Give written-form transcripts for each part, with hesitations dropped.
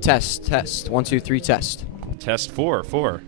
Test, test. 1, 2, 3, test. Test 4, 4.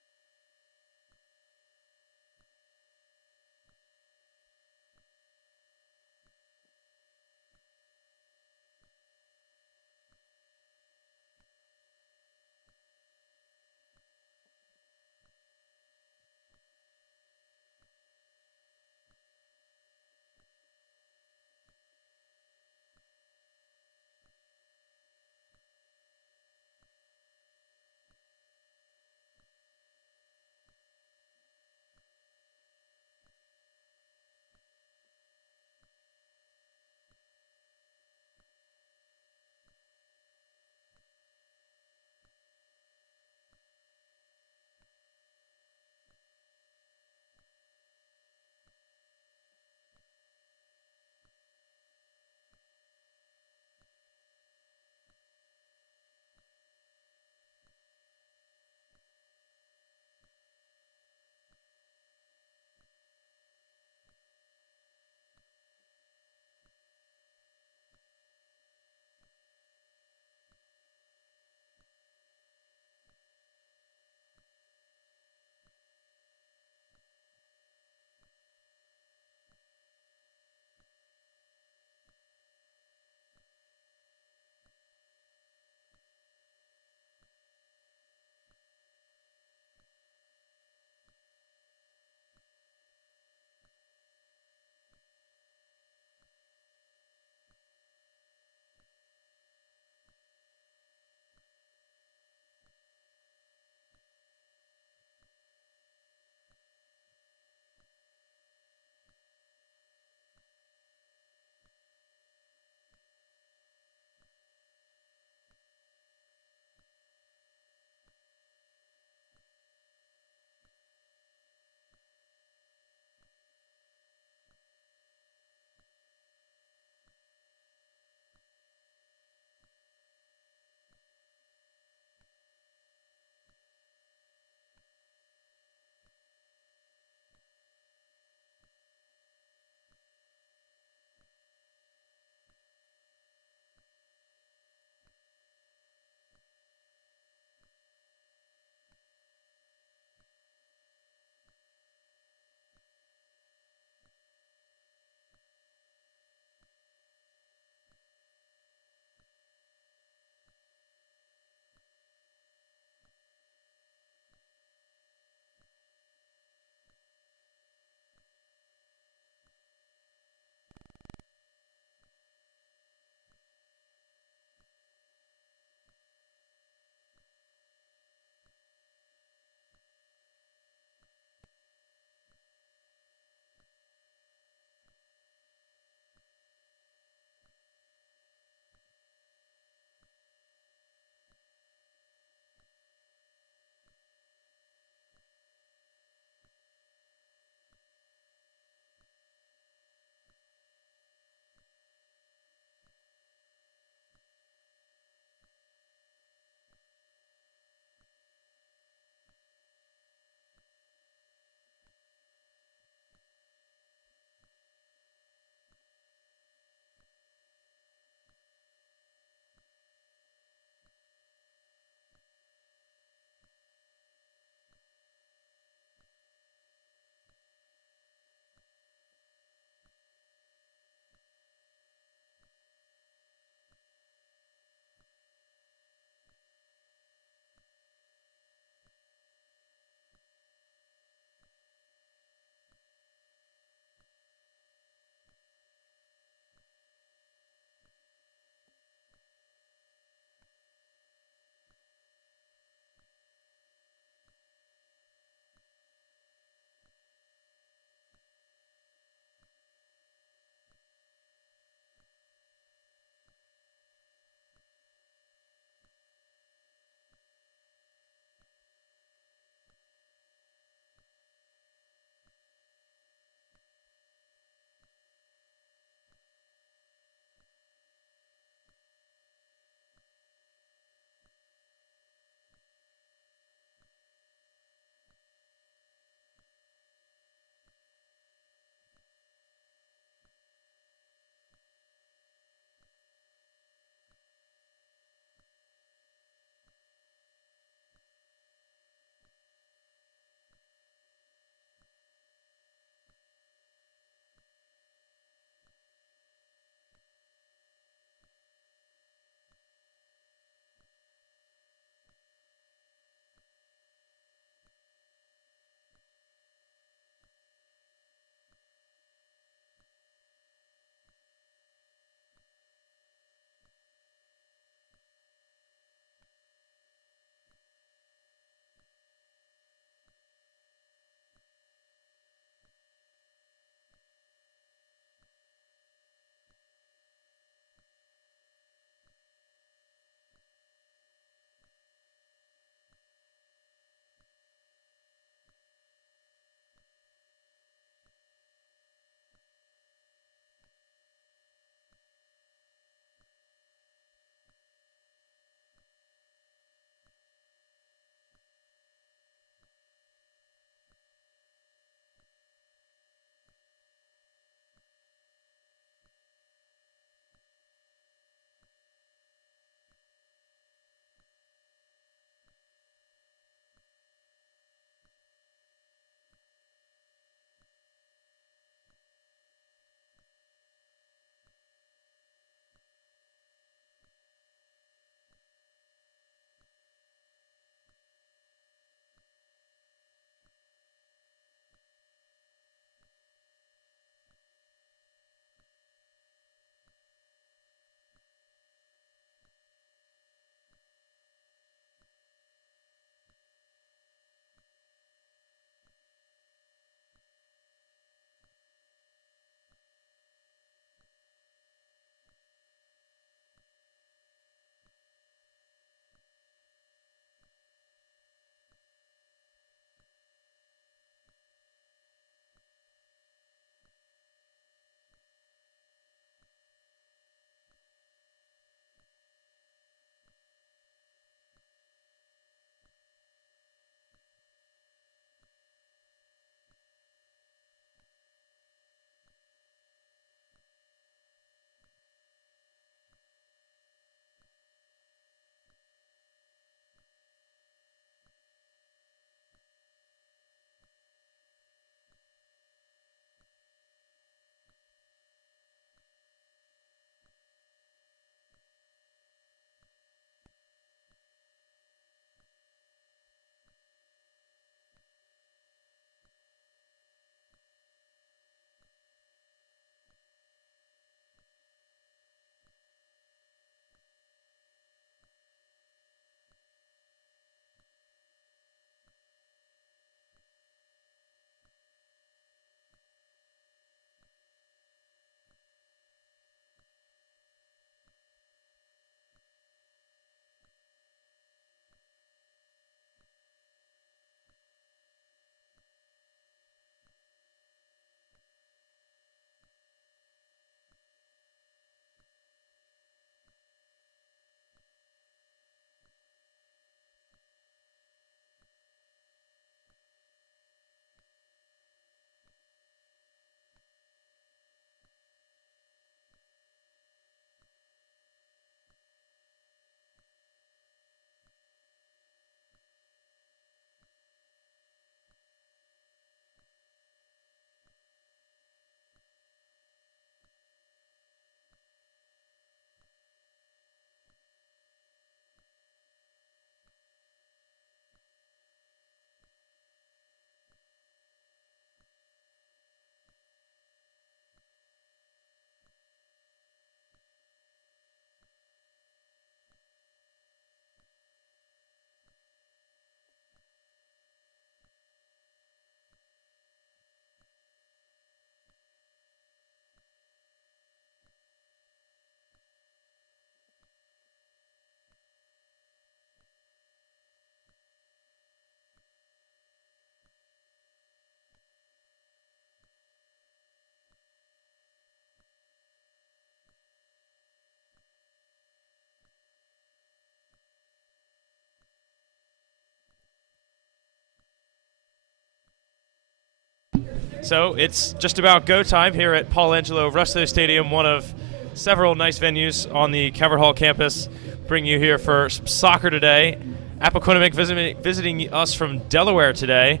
So it's just about go time here at Paul Angelo Russo Stadium, one of several nice venues on the Calvert Hall campus. Bring you here for some soccer today. Appoquinimink visiting us from Delaware today,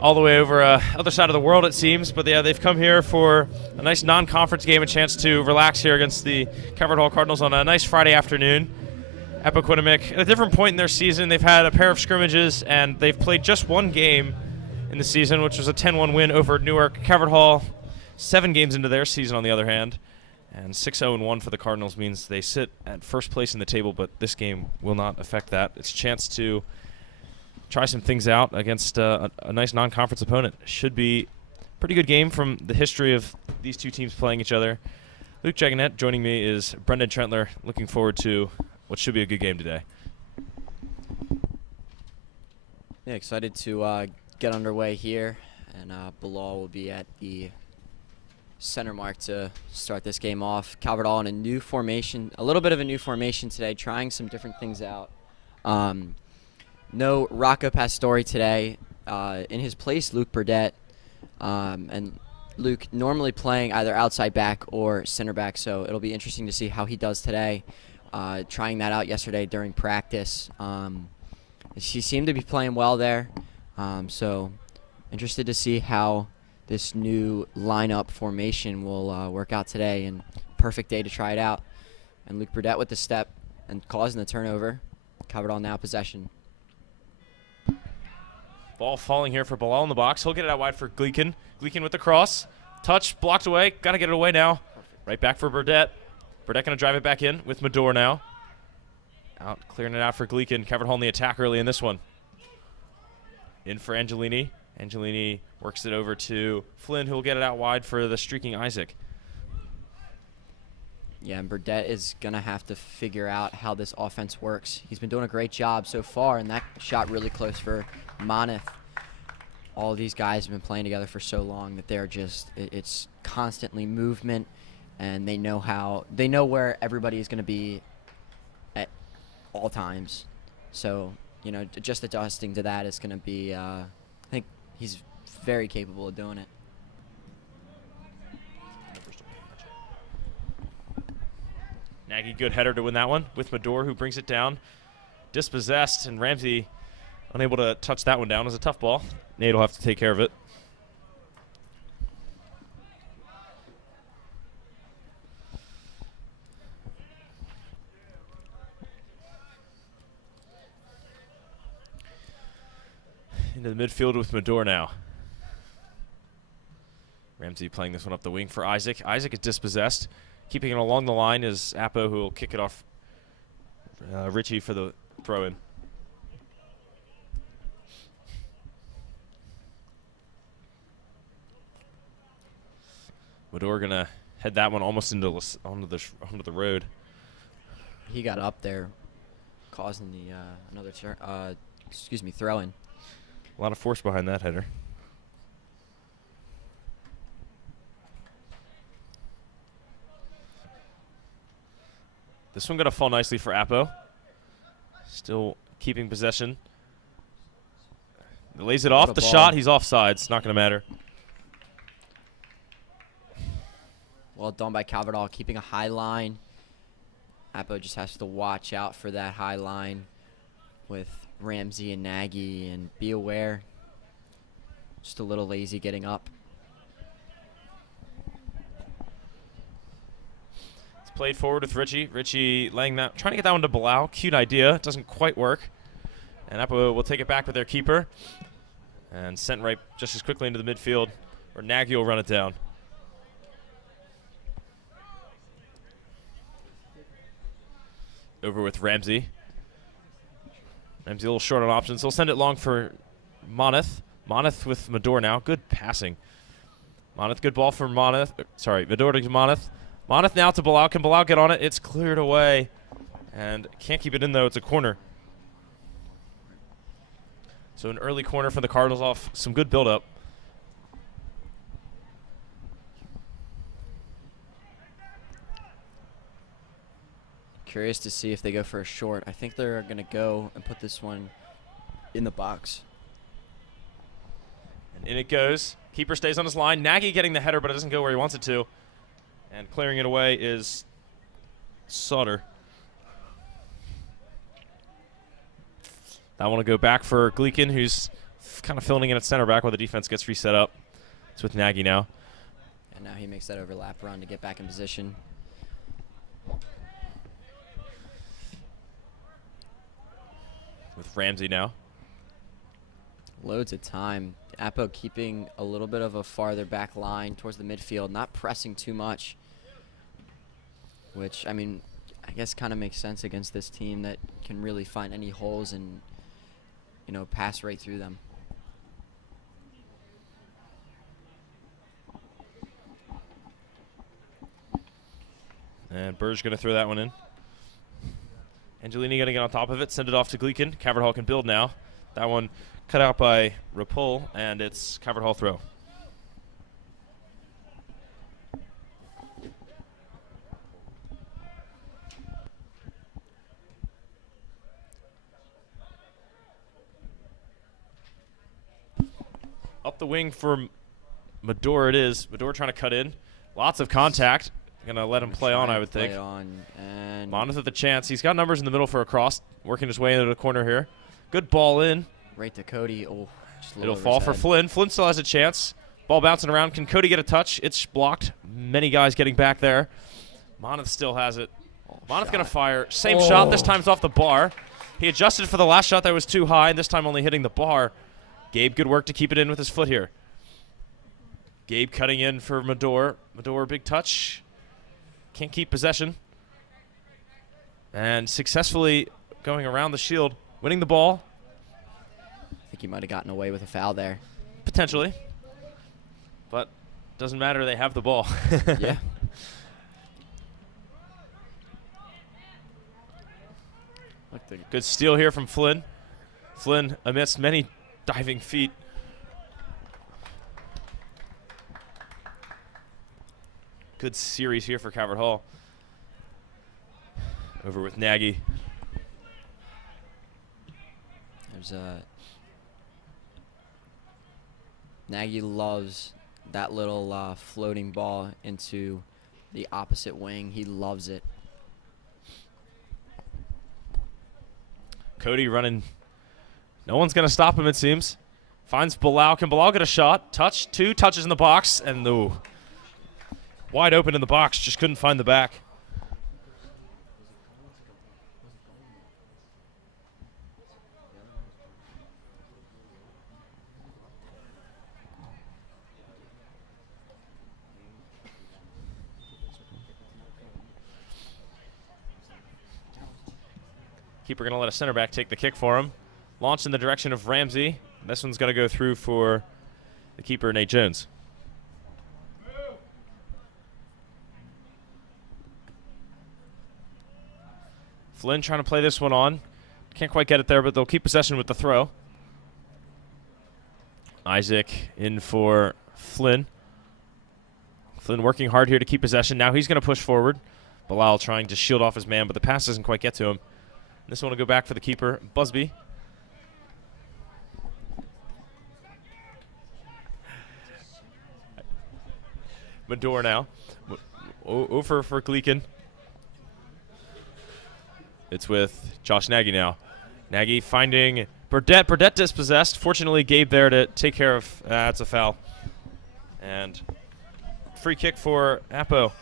all the way over other side of the world it seems. But yeah, they've come here for a nice non-conference game, a chance to relax here against the Calvert Hall Cardinals on a nice Friday afternoon. Appoquinimink, at a different point in their season, they've had a pair of scrimmages and they've played just one game in the season, which was a 10-1 win over Newark. Calvert Hall, 7 games into their season, on the other hand, and 6-0-1 for the Cardinals means they sit at first place in the table, but this game will not affect that. It's a chance to try some things out against a nice non-conference opponent. Should be a pretty good game from the history of these two teams playing each other. Luke Jaganette joining me is Brendan Trentler. Looking forward to what should be a good game today. Yeah, excited to get underway here, and Bilal will be at the center mark to start this game off. Calvert Hall in a new formation, a little bit of a new formation today, trying some different things out. No Rocco Pastore today. In his place, Luke Burdett, and Luke normally playing either outside back or center back, so it'll be interesting to see how he does today. Trying that out yesterday during practice. He seemed to be playing well there. So interested to see how this new lineup formation will work out today, and perfect day to try it out. And Luke Burdett with the step and causing the turnover. Calvert Hall now possession. Ball falling here for Bilal in the box. He'll get it out wide for Gleekin. Gleekin with the cross. Touch, blocked away. Got to get it away now. Right back for Burdett. Burdett going to drive it back in with Medor now. Clearing it out for Gleekin. Calvert Hall in the attack early in this one. In for Angelini. Angelini works it over to Flynn, who will get it out wide for the streaking Isaac. Yeah, and Burdett is going to have to figure out how this offense works. He's been doing a great job so far, and that shot really close for Moneth. All these guys have been playing together for so long that they're just, it's constantly movement, and they know where everybody is going to be at all times. So, you know, just adjusting to that is going to be, I think he's very capable of doing it. Nagy, good header to win that one with Medor, who brings it down. Dispossessed, and Ramsey unable to touch that one down. It was a tough ball. Nate will have to take care of it. Into the midfield with Medor now. Ramsey playing this one up the wing for Isaac. Isaac is dispossessed. Keeping it along the line is Appo, who will kick it off Richie for the throw-in. Medor gonna head that one almost onto the road. He got up there, causing the throw-in. A lot of force behind that header. This one going to fall nicely for Appo. Still keeping possession. Lays it off the shot. He's offside. It's not going to matter. Well done by Calvert Hall, keeping a high line. Appo just has to watch out for that high line with Ramsey and Nagy, and be aware. Just a little lazy getting up. Played forward with Richie. Richie laying that, trying to get that one to Bilal. Cute idea. It doesn't quite work. And Appo will take it back with their keeper. And sent right just as quickly into the midfield, where Nagy will run it down. Over with Ramsey. Ramsey a little short on options. He'll send it long for Moneth. Moneth with Medor now. Good passing. Moneth, good ball for Moneth. Sorry, Medor to Moneth. Moneth now to Bilal. Can Bilal get on it? It's cleared away. And can't keep it in, though. It's a corner. So an early corner for the Cardinals off some good build-up. Curious to see if they go for a short. I think they're going to go and put this one in the box. In it goes. Keeper stays on his line. Nagy getting the header, but it doesn't go where he wants it to. And clearing it away is Sauter. I want to go back for Gleekin, who's kind of filling in at center back while the defense gets reset up. It's with Nagy now. And now he makes that overlap run to get back in position. With Ramsey now. Loads of time. Appo keeping a little bit of a farther back line towards the midfield, not pressing too much. Which, I mean, I guess kind of makes sense against this team that can really find any holes and, you know, pass right through them. And Burge going to throw that one in. Angelini going to get on top of it, send it off to Gleekin. Calvert Hall can build now. That one cut out by Rapol, and it's Calvert Hall throw. Up the wing for Medor it is. Medor trying to cut in. Lots of contact. Going to let him play on, I would think. And Monmouth with the chance. He's got numbers in the middle for a cross. Working his way into the corner here. Good ball in. right to Cody. Oh, just a little It'll over fall his for head. Flynn. Flynn still has a chance. Ball bouncing around. Can Cody get a touch? It's blocked. Many guys getting back there. Monmouth still has it. Monmouth going to fire. Same shot. This time's off the bar. He adjusted for the last shot that was too high, and this time only hitting the bar. Gabe, good work to keep it in with his foot here. Gabe cutting in for Medor. Medor, big touch. Can't keep possession. And successfully going around the shield, winning the ball. I think he might have gotten away with a foul there. Potentially. But doesn't matter, they have the ball. Yeah. Good steal here from Flynn. Flynn amidst many diving feet. Good series here for Calvert Hall. Over with Nagy. There's Nagy loves that little floating ball into the opposite wing. He loves it. Cody running. No one's going to stop him, it seems. Finds Bilal. Can Bilal get a shot? Touch. 2 touches in the box. And ooh, wide open in the box. Just couldn't find the back. Keeper going to let a center back take the kick for him. Launch in the direction of Ramsey. This one's going to go through for the keeper, Nate Jones. Flynn trying to play this one on. Can't quite get it there, but they'll keep possession with the throw. Isaac in for Flynn. Flynn working hard here to keep possession. Now he's going to push forward. Bilal trying to shield off his man, but the pass doesn't quite get to him. This one will go back for the keeper, Busby. Medor now. Over for Gleekin. It's with Josh Nagy now. Nagy finding Burdett. Burdett dispossessed. Fortunately, Gabe there to take care of. That's a foul. And free kick for Appo.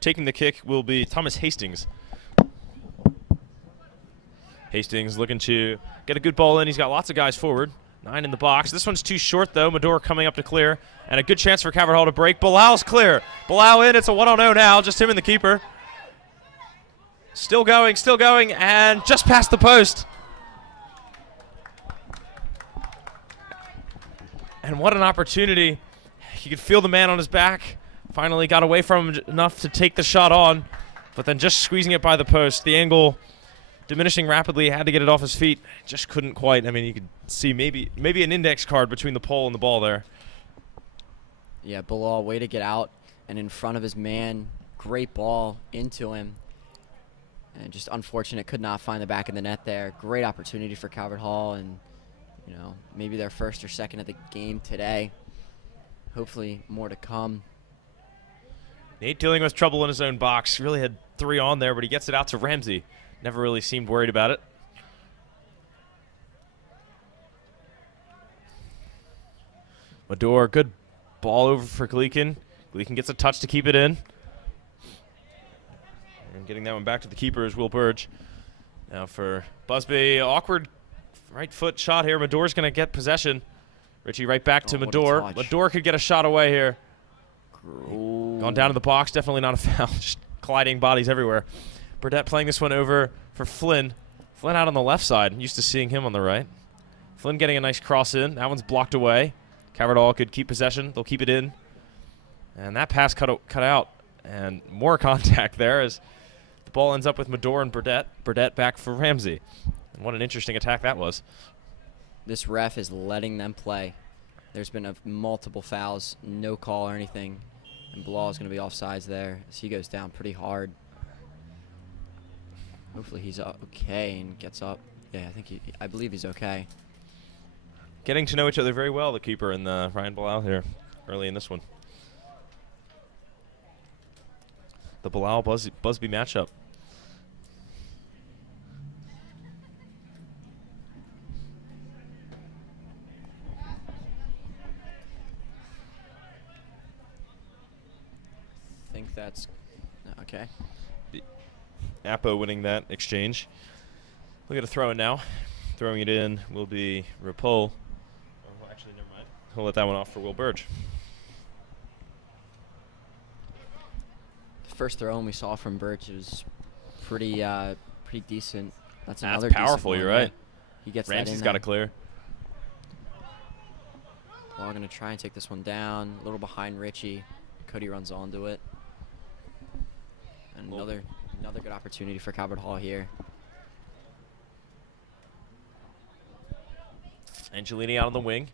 Taking the kick will be Thomas Hastings. Hastings looking to get a good ball in. He's got lots of guys forward. 9 in the box. This one's too short, though. Medor coming up to clear. And a good chance for Calvert Hall to break. Bilal's clear. Bilal in. It's a 1-0 now. Just him and the keeper. Still going, and just past the post. And what an opportunity. You could feel the man on his back. Finally got away from him enough to take the shot on, but then just squeezing it by the post. The angle diminishing rapidly, had to get it off his feet. Just couldn't quite. I mean, you could see maybe an index card between the pole and the ball there. Yeah, Bilal, way to get out. and in front of his man. Great ball into him. And just unfortunate, could not find the back of the net there. Great opportunity for Calvert Hall, and maybe their first or second of the game today. Hopefully more to come. Nate dealing with trouble in his own box. Really had 3 on there, but he gets it out to Ramsey. Never really seemed worried about it. Mador, good ball over for Gleekin. Gleekin gets a touch to keep it in. And getting that one back to the keeper is Will Burge. Now for Busby, awkward right foot shot here. Mador's going to get possession. Richie right back to Mador. Mador could get a shot away here. Gone down to the box, definitely not a foul. Just colliding bodies everywhere. Burdett playing this one over for Flynn. Flynn out on the left side. Used to seeing him on the right. Flynn getting a nice cross in. That one's blocked away. Calvert Hall could keep possession. They'll keep it in. And that pass cut out. And more contact there as the ball ends up with Mador and Burdett. Burdett back for Ramsey. And what an interesting attack that was. This ref is letting them play. There's been multiple fouls, no call or anything. And Bilal is going to be offsides there as he goes down pretty hard. Hopefully he's okay and gets up. Yeah, I believe he's okay. Getting to know each other very well, the keeper and Ryan Bilal here early in this one. The Bilal-Busby matchup. I think that's okay. Appo winning that exchange. Look at a throw in now. Throwing it in will be Rapol. Oh, actually, never mind. He'll let that one off for Will Burge. The first throw we saw from Burge was pretty decent. That's another powerful. Decent you're one. right. He gets Ramsey's that in. got to clear. Well, going to try and take this one down. A little behind Richie. Cody runs onto it. And another good opportunity for Calvert Hall here. Angelini out on the wing.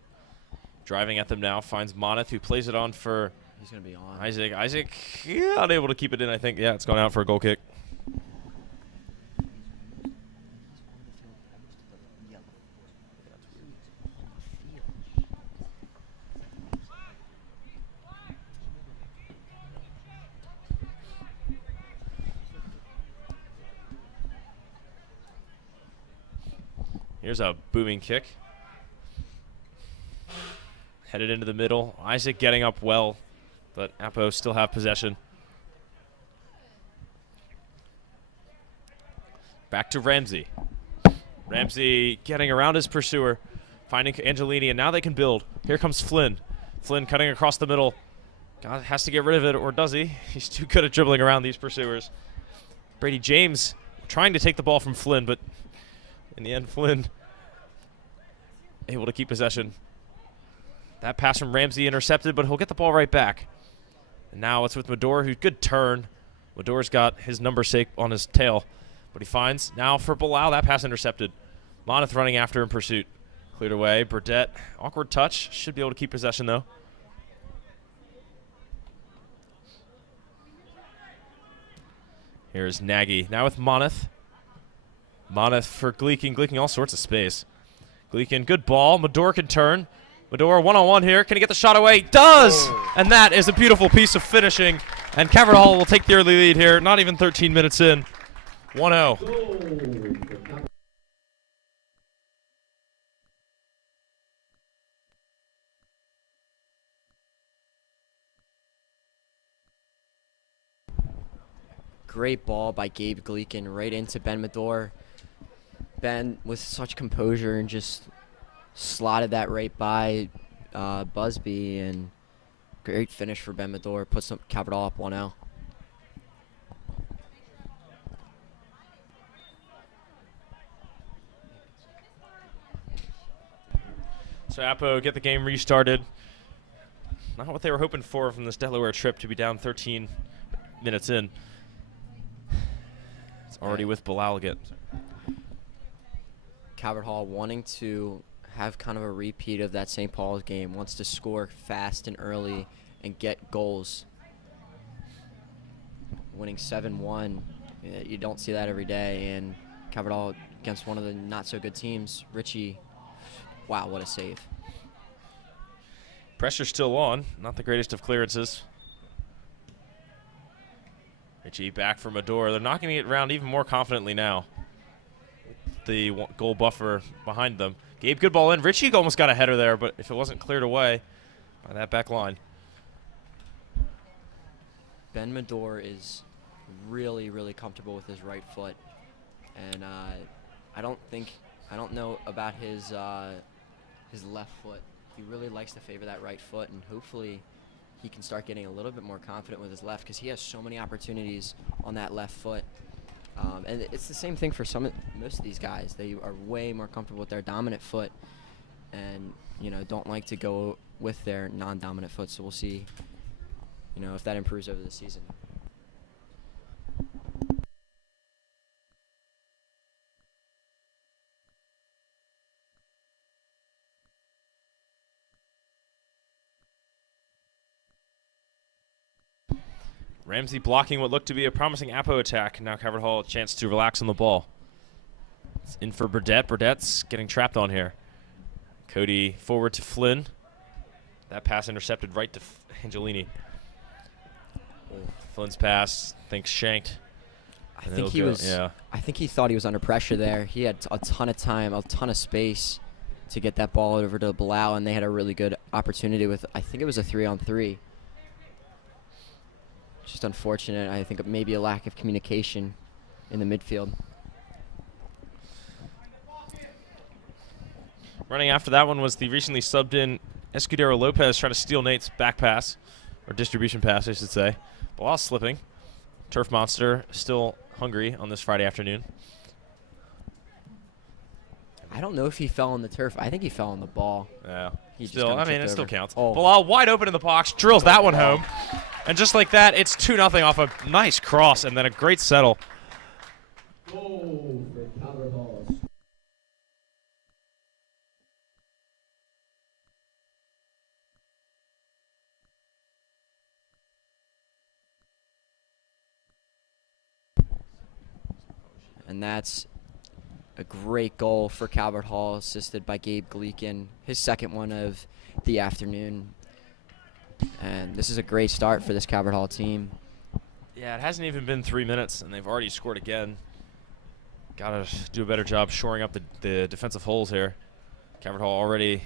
Driving at them now. Finds Moneth, who plays it on for He's going to be on. Isaac, yeah, unable to keep it in, I think. Yeah, it's gone out for a goal kick. Here's a booming kick. Headed into the middle. Isaac getting up well, but Appo still have possession. Back to Ramsey. Ramsey getting around his pursuer, finding Angelini, and now they can build. Here comes Flynn. Flynn cutting across the middle. God has to get rid of it, or does he? He's too good at dribbling around these pursuers. Brady James trying to take the ball from Flynn, but in the end, Flynn able to keep possession. That pass from Ramsey intercepted, but he'll get the ball right back. And now it's with Mador, who's good turn. Mador's got his number sake on his tail, but he finds now for Bilal. That pass intercepted. Moneth running after in pursuit. Cleared away. Burdett, awkward touch. Should be able to keep possession, though. Here's Nagy. Now with Moneth. Moneth for Gleekin. Gleekin all sorts of space. Gleekin, good ball. Mador can turn. Mador one-on-one here. Can he get the shot away? Does! Oh. And that is a beautiful piece of finishing. And Calvert Hall will take the early lead here. Not even 13 minutes in. 1-0. Great ball by Gabe Gleekin right into Ben Mador. Ben with such composure and just slotted that right by Busby, and great finish for Ben Mador. Puts Calvert Hall up 1-0. So Appo get the game restarted. Not what they were hoping for from this Delaware trip, to be down 13 minutes in. It's already with Bilal again. Calvert Hall wanting to have kind of a repeat of that St. Paul's game, wants to score fast and early and get goals. winning 7-1. You don't see that every day, and Calvert Hall against one of the not-so-good teams. Richie, wow, what a save. Pressure's still on. Not the greatest of clearances. Richie back from Medor. They're knocking it around even more confidently now. The goal buffer behind them. Gabe, good ball in. Richie almost got a header there, but if it wasn't cleared away by that back line. Ben Medor is really, really comfortable with his right foot, and I don't know about his left foot. He really likes to favor that right foot, and hopefully he can start getting a little bit more confident with his left, because he has so many opportunities on that left foot. And it's the same thing for most of these guys. They are way more comfortable with their dominant foot, and don't like to go with their non-dominant foot. So we'll see, if that improves over the season. Ramsey blocking what looked to be a promising Appo attack. Now Calvert Hall a chance to relax on the ball. It's in for Burdett. Burdett's getting trapped on here. Cody forward to Flynn. That pass intercepted right to Angelini. Flynn's pass, thinks shanked. I think he thought he was under pressure there. He had a ton of time, a ton of space to get that ball over to Bilal, and they had a really good opportunity with, I think it was a 3-on-3. Just unfortunate. I think maybe a lack of communication in the midfield. Running after that one was the recently subbed in Escudero Lopez trying to steal Nate's back pass, or distribution pass, I should say. Bilal slipping. Turf Monster still hungry on this Friday afternoon. I don't know if he fell on the turf. I think he fell on the ball. Yeah. He still, I mean, it still counts. Oh. Bilal wide open in the box, drills that one home. And just like that, it's 2-0 off a nice cross and then a great settle. Goal for Calvert Hall. And that's a great goal for Calvert Hall, assisted by Gabe Gleekin, his second one of the afternoon. And this is a great start for this Calvert Hall team. Yeah, it hasn't even been 3 minutes, and they've already scored again. Got to do a better job shoring up the defensive holes here. Calvert Hall already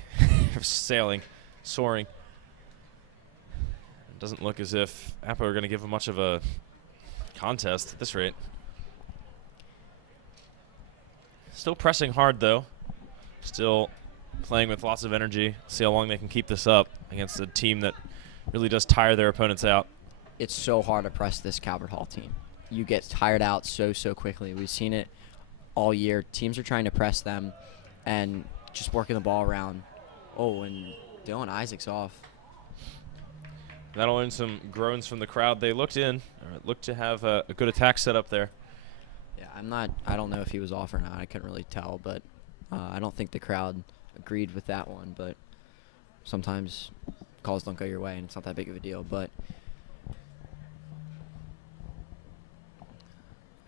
soaring. It doesn't look as if Appo are going to give them much of a contest at this rate. Still pressing hard, though. Still playing with lots of energy. See how long they can keep this up against a team that really does tire their opponents out. It's so hard to press this Calvert Hall team. You get tired out so quickly. We've seen it all year. Teams are trying to press them and just working the ball around. Oh, and Dylan Isaac's off. That'll earn some groans from the crowd. They looked to have a good attack set up there. Yeah, I don't know if he was off or not. I couldn't really tell, but I don't think the crowd agreed with that one. But sometimes calls don't go your way, and it's not that big of a deal. But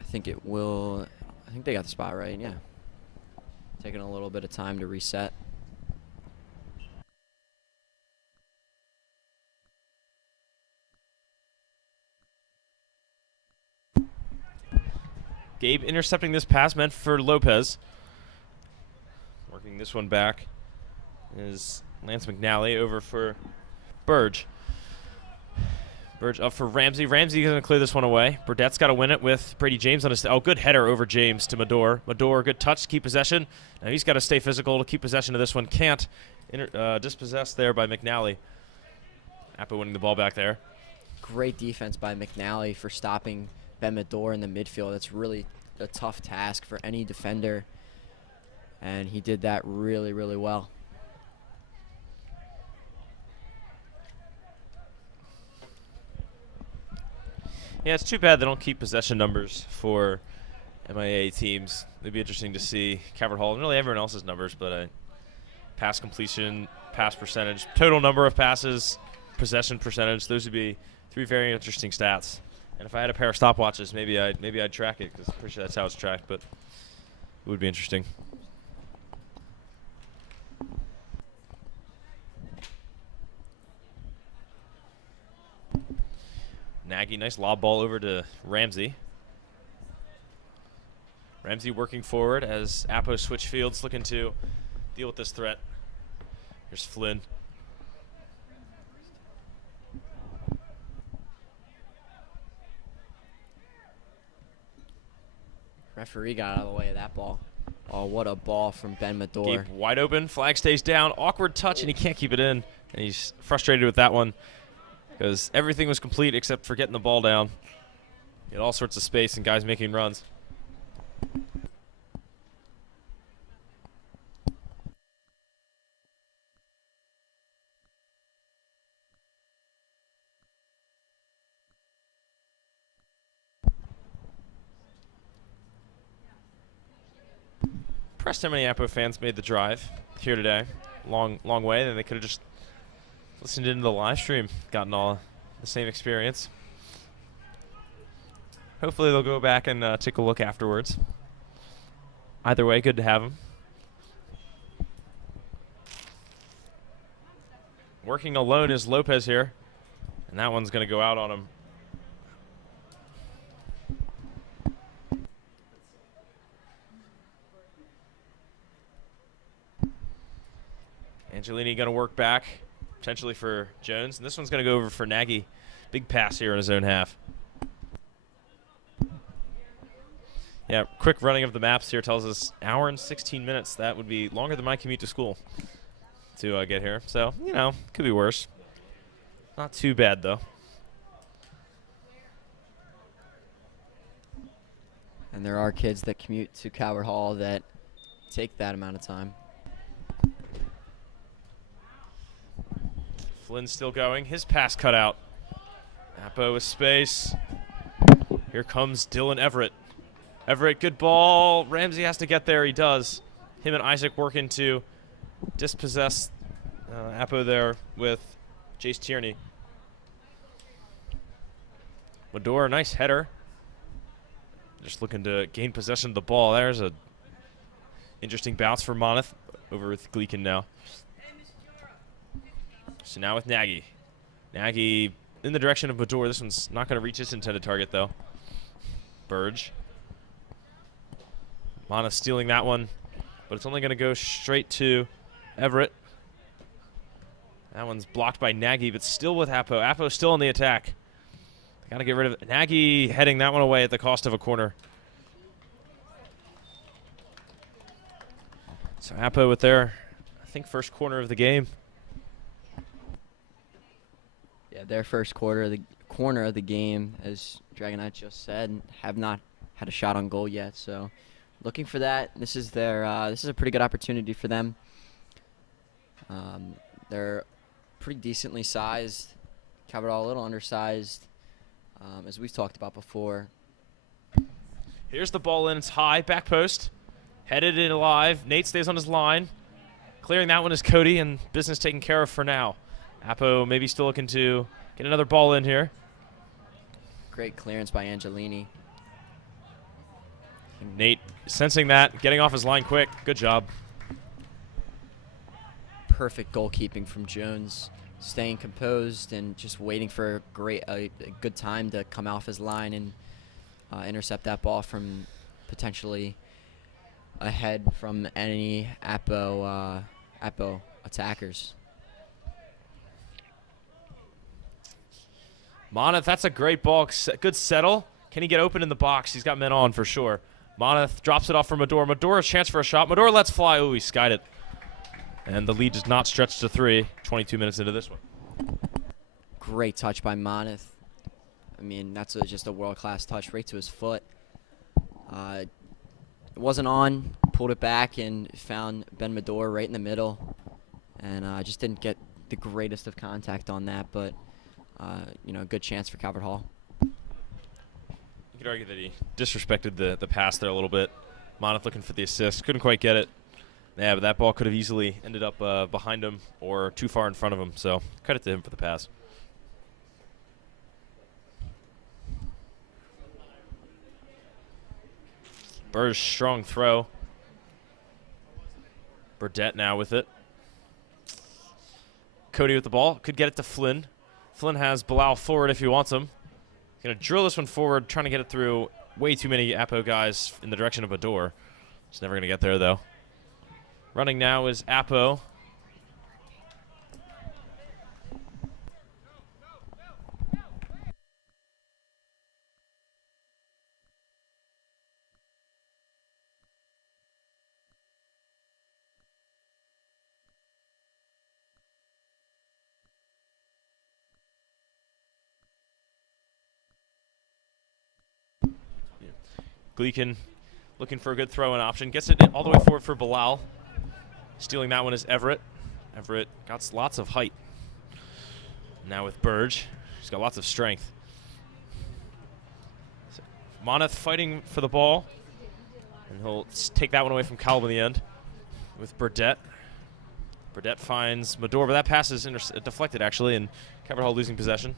I think it will. I think they got the spot right. Yeah, taking a little bit of time to reset. Gabe intercepting this pass meant for Lopez. Working this one back is Lance McNally over for Burge. Burge up for Ramsey. Ramsey going to clear this one away. Burdett's got to win it with Brady James on his... Oh, good header over James to Medor. Medor, good touch to keep possession. Now he's got to stay physical to keep possession of this one. Can't dispossessed there by McNally. Appo winning the ball back there. Great defense by McNally for stopping Ben Medor in the midfield. That's really a tough task for any defender, and he did that really, really well. Yeah, it's too bad they don't keep possession numbers for MIA teams. It'd be interesting to see Calvert Hall and really everyone else's numbers, but pass completion, pass percentage, total number of passes, possession percentage, those would be three very interesting stats. And if I had a pair of stopwatches, maybe I'd track it, because I'm pretty sure that's how it's tracked, but it would be interesting. Nagy, nice lob ball over to Ramsey. Ramsey working forward as Appo switch fields, looking to deal with this threat. Here's Flynn. Referee got out of the way of that ball. Oh, what a ball from Ben Medor. Gabe wide open. Flag stays down. Awkward touch, and he can't keep it in. And he's frustrated with that one because everything was complete except for getting the ball down. He had all sorts of space and guys making runs. Impressed how many Appo fans made the drive here today. Long way. Then they could have just listened into the live stream, gotten all the same experience. Hopefully they'll go back and take a look afterwards. Either way, good to have them. Working alone is Lopez here, and that one's going to go out on him. Angelini going to work back, potentially for Jones. And this one's going to go over for Nagy. Big pass here in his own half. Yeah, quick running of the maps here tells us hour and 16 minutes. That would be longer than my commute to school to get here. So, you know, could be worse. Not too bad, though. And there are kids that commute to Calvert Hall that take that amount of time. Flynn's still going. His pass cut out. Appo with space. Here comes Dylan Everett. Everett, good ball. Ramsey has to get there. He does. Him and Isaac working to dispossess Appo there with Jace Tierney. Medor, nice header. Just looking to gain possession of the ball. There's a interesting bounce for Moneth over with Gleekin now. So now with Nagy. Nagy in the direction of Medor. This one's not going to reach its intended target, though. Burge. Moneth stealing that one, but it's only going to go straight to Everett. That one's blocked by Nagy, but still with Appo. Appo still on the attack. Got to get rid of it. Nagy heading that one away at the cost of a corner. So Appo with their, I think, first corner of the game. Yeah, their first corner of the game, as Dragonite just said, have not had a shot on goal yet. So, looking for that. This is their. This is a pretty good opportunity for them. They're pretty decently sized. Calvert Hall a little undersized, as we've talked about before. Here's the ball in. It's high, back post, headed in alive. Nate stays on his line. Clearing that one is Cody, and business taken care of for now. Appo maybe still looking to get another ball in here. Great clearance by Angelini. Nate sensing that, getting off his line quick. Good job. Perfect goalkeeping from Jones, staying composed and just waiting for a good time to come off his line and intercept that ball from potentially ahead from any Appo attackers. Moneth, that's a great ball. Good settle. Can he get open in the box? He's got men on for sure. Moneth drops it off for Medor. Medor, a chance for a shot. Medor lets fly. Oh, he skied it. And the lead does not stretch to 3, 22 minutes into this one. Great touch by Moneth. I mean, that's just a world-class touch right to his foot. It wasn't on, pulled it back, and found Ben Medor right in the middle. And just didn't get the greatest of contact on that, but you know, a good chance for Calvert Hall. You could argue that he disrespected the pass there a little bit. Moneth looking for the assist. Couldn't quite get it. Yeah, but that ball could have easily ended up behind him or too far in front of him. So credit to him for the pass. Burr's strong throw. Burdett now with it. Cody with the ball. Could get it to Flynn. Flynn has Bilal forward if he wants him. Going to drill this one forward, trying to get it through way too many Appo guys in the direction of Bador. It's never going to get there, though. Running now is Appo. Gleekin looking for a good throw-in option. Gets it all the way forward for Bilal. Stealing that one is Everett. Everett got lots of height. Now with Burge. He's got lots of strength. So Moneth fighting for the ball. And he'll take that one away from Kalb in the end. With Burdett. Burdett finds Mador, but that pass is deflected, actually, and Calvert Hall losing possession.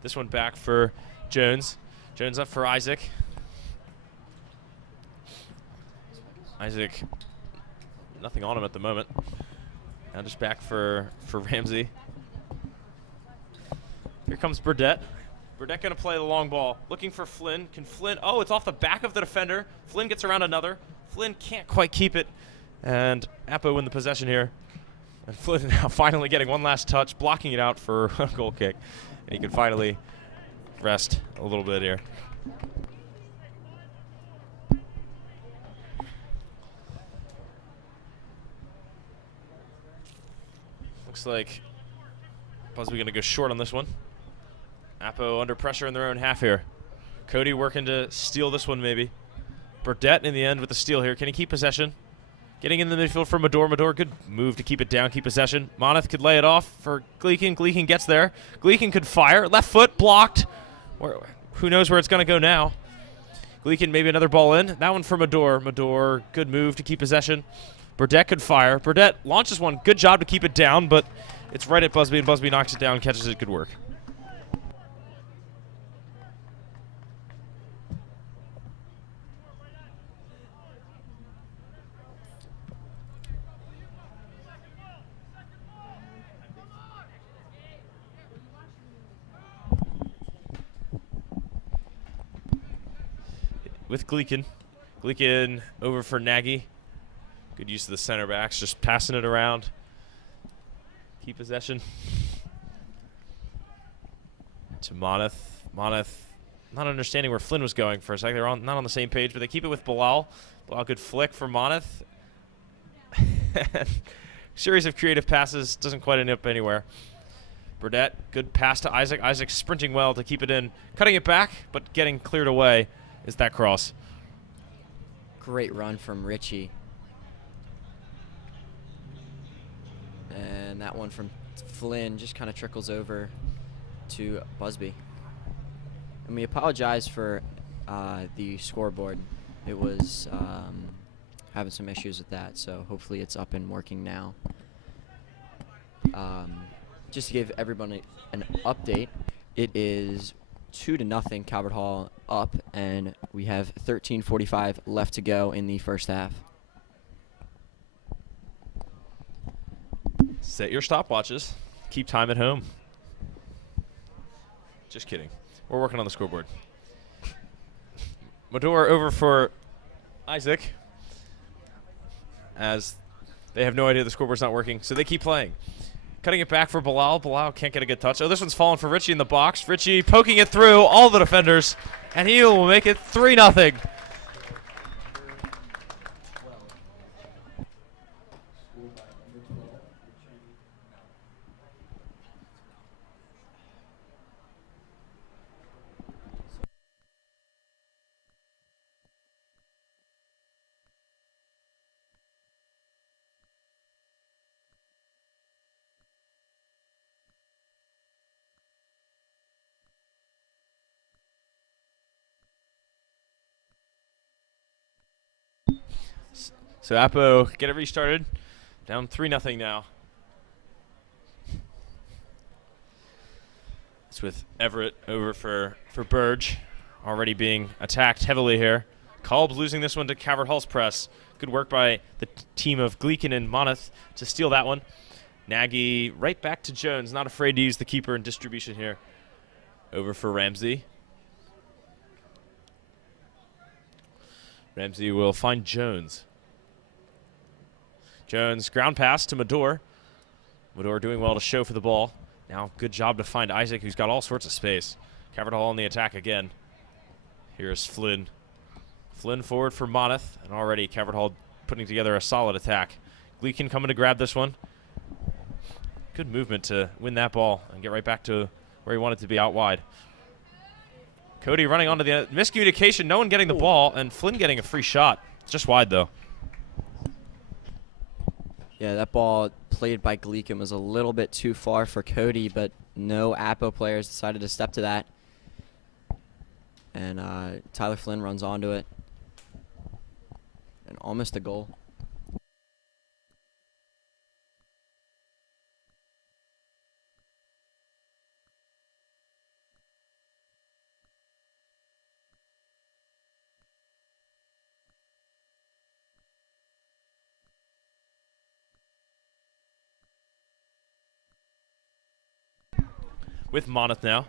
This one back for Jones. Jones up for Isaac. Isaac, nothing on him at the moment. Now just back for Ramsey. Here comes Burdett. Burdett going to play the long ball. Looking for Flynn. Can Flynn? Oh, it's off the back of the defender. Flynn gets around another. Flynn can't quite keep it. And Appo win the possession here. And Flynn now finally getting one last touch, blocking it out for a goal kick. And he can finally rest a little bit here. Looks like Busby going to go short on this one. Appo under pressure in their own half here. Cody working to steal this one maybe. Burdett in the end with the steal here. Can he keep possession? Getting in the midfield for Mador. Mador, good move to keep it down, keep possession. Moneth could lay it off for Gleekin. Gleekin gets there. Gleekin could fire. Left foot blocked. Who knows where it's going to go now. Gleekin maybe another ball in. That one for Mador. Mador, good move to keep possession. Burdett could fire. Burdett launches one. Good job to keep it down, but it's right at Busby, and Busby knocks it down, catches it. Good work. With Gleekin. Gleekin over for Nagy. Good use of the center backs, just passing it around. Keep possession. To Moneth. Moneth not understanding where Flynn was going for a second. They're not on the same page, but they keep it with Bilal. Bilal, good flick for Moneth. Series of creative passes, doesn't quite end up anywhere. Burdett, good pass to Isaac. Isaac sprinting well to keep it in. Cutting it back, but getting cleared away. Is that cross? Great run from Richie. And that one from Flynn just kind of trickles over to Busby. And we apologize for the scoreboard. It was having some issues with that, so hopefully it's up and working now. Just to give everybody an update, it is 2-0 Calvert Hall up, and we have 13:45 left to go in the first half. Set your stopwatches. Keep time at home. Just kidding. We're working on the scoreboard. Mador over for Isaac, as they have no idea the scoreboard's not working, so they keep playing. Cutting it back for Bilal. Bilal can't get a good touch. Oh, this one's falling for Richie in the box. Richie poking it through all the defenders, and he will make it 3-0. So Appo get it restarted. Down 3-0 now. It's with Everett over for for Burge, already being attacked heavily here. Kolb losing this one to Cavert Hall's press. Good work by the team of Gleekin and Moneth to steal that one. Nagy right back to Jones, not afraid to use the keeper in distribution here. Over for Ramsey. Ramsey will find Jones. Jones, ground pass to Mador. Mador doing well to show for the ball. Now, good job to find Isaac, who's got all sorts of space. Cavert Hall on the attack again. Here's Flynn. Flynn forward for Moneth, and already Cavert Hall putting together a solid attack. Gleekin coming to grab this one. Good movement to win that ball and get right back to where he wanted to be, out wide. Cody running onto the miscommunication, no one getting the ball, and Flynn getting a free shot. Just wide, though. Yeah, that ball played by Gleekin was a little bit too far for Cody, but no Appo players decided to step to that. And Tyler Flynn runs onto it. And almost a goal. With Moneth now.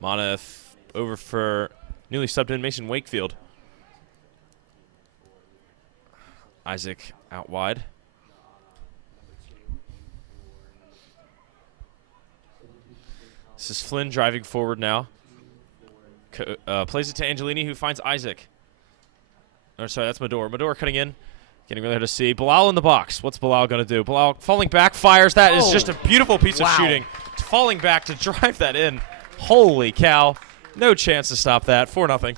Moneth over for newly subbed in Mason Wakefield. Isaac out wide. This is Flynn driving forward now. Plays it to Angelini, who finds Isaac. Or sorry, that's Mador. Mador cutting in. Getting really hard to see. Bilal in the box. What's Bilal going to do? Bilal falling back, fires. That is just a beautiful piece of shooting. Falling back to drive that in. Holy cow. No chance to stop that. 4-0.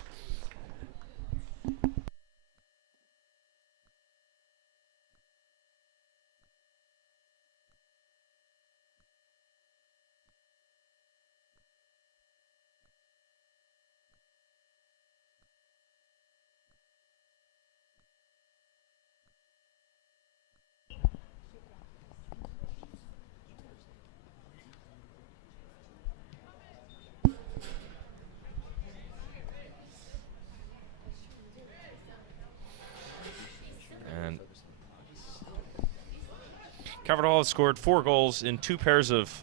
Cavert Hall has scored 4 goals in 2 pairs of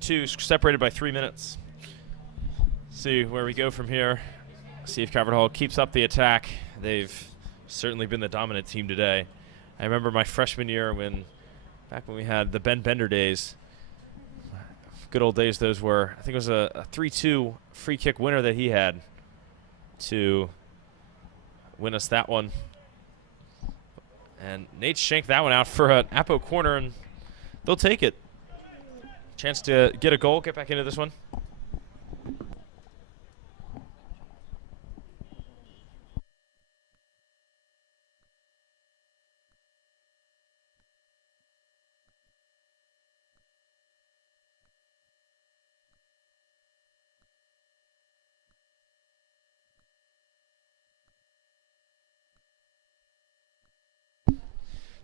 2, separated by 3 minutes. See where we go from here. See if Cavert Hall keeps up the attack. They've certainly been the dominant team today. I remember my freshman year back when we had the Ben Bender days. Good old days those were. I think it was a 3-2 free kick winner that he had to win us that one. And Nate shanked that one out for an Appo corner, and they'll take it. Chance to get a goal, get back into this one.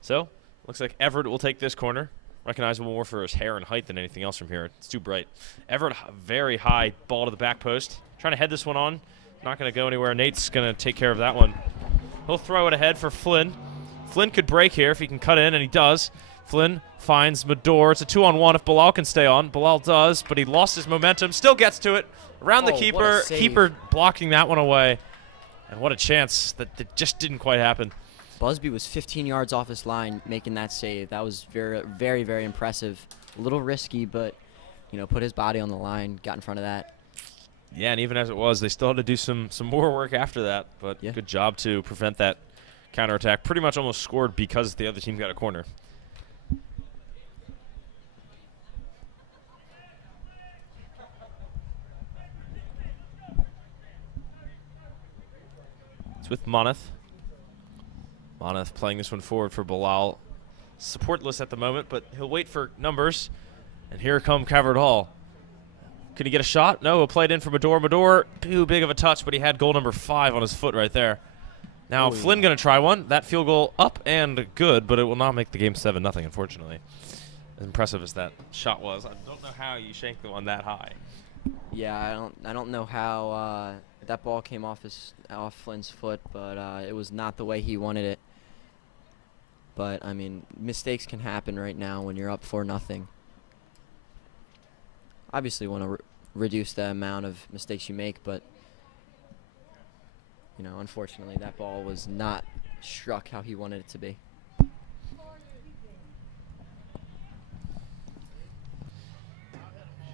So, looks like Everett will take this corner. Recognizable more for his hair and height than anything else from here. It's too bright. Everett, very high ball to the back post. Trying to head this one on. Not going to go anywhere. Nate's going to take care of that one. He'll throw it ahead for Flynn. Flynn could break here if he can cut in, and he does. Flynn finds Mador. It's a 2-on-1 if Bilal can stay on. Bilal does, but he lost his momentum. Still gets to it. Around the keeper. Keeper blocking that one away. And what a chance that just didn't quite happen. Busby was 15 yards off his line making that save. That was very, very, very impressive. A little risky, but, put his body on the line, got in front of that. Yeah, and even as it was, they still had to do some more work after that. But Good job to prevent that counterattack. Pretty much almost scored because the other team got a corner. It's with Moneth. Moneth playing this one forward for Bilal. Supportless at the moment, but he'll wait for numbers. And here come Cavert Hall. Can he get a shot? No, he'll play it in for Mador. Mador, too big of a touch, but he had goal number 5 on his foot right there. Now Flynn going to try one. That field goal up and good, but it will not make the game 7-0, unfortunately. As impressive as that shot was, I don't know how you shank the one that high. Yeah, I don't know how that ball came off Flynn's foot, but it was not the way he wanted it. But I mean, mistakes can happen right now when you're up 4-0. Obviously, want to reduce the amount of mistakes you make, but unfortunately, that ball was not struck how he wanted it to be.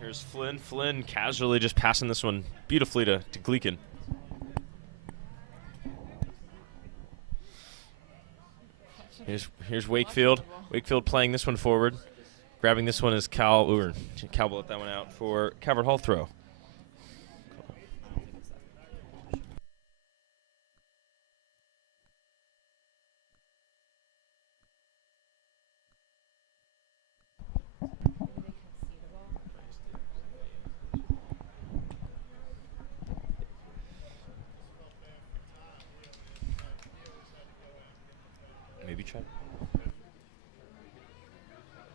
Here's Flynn. Flynn casually just passing this one beautifully to Gleekin. Here's Wakefield. Wakefield playing this one forward. Grabbing this one is Cal will let that one out for Calvert Hall throw. Maybe try.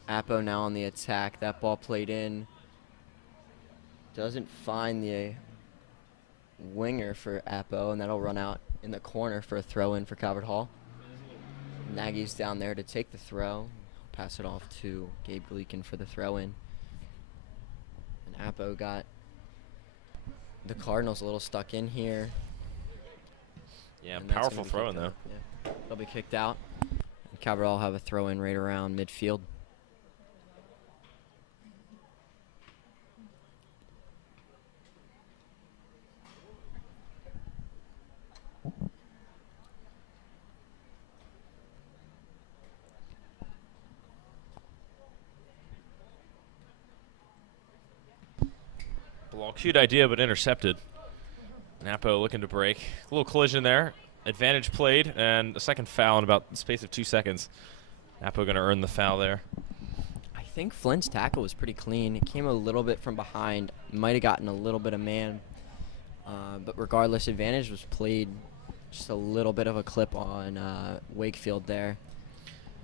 Appo now on the attack. That ball played in. Doesn't find the winger for Appo, and that'll run out in the corner for a throw-in for Calvert Hall. Nagy's down there to take the throw. Pass it off to Gabe Gleekin for the throw-in. And Appo got the Cardinals a little stuck in here. Yeah, powerful throw-in, though. Yeah. They'll be kicked out. And Calvert Hall have a throw-in right around midfield. Well, cute idea, but intercepted. Napo looking to break. A little collision there. Advantage played, and a second foul in about the space of 2 seconds. Napo going to earn the foul there. I think Flynn's tackle was pretty clean. It came a little bit from behind. Might have gotten a little bit of man. But regardless, advantage was played. Just a little bit of a clip on Wakefield there.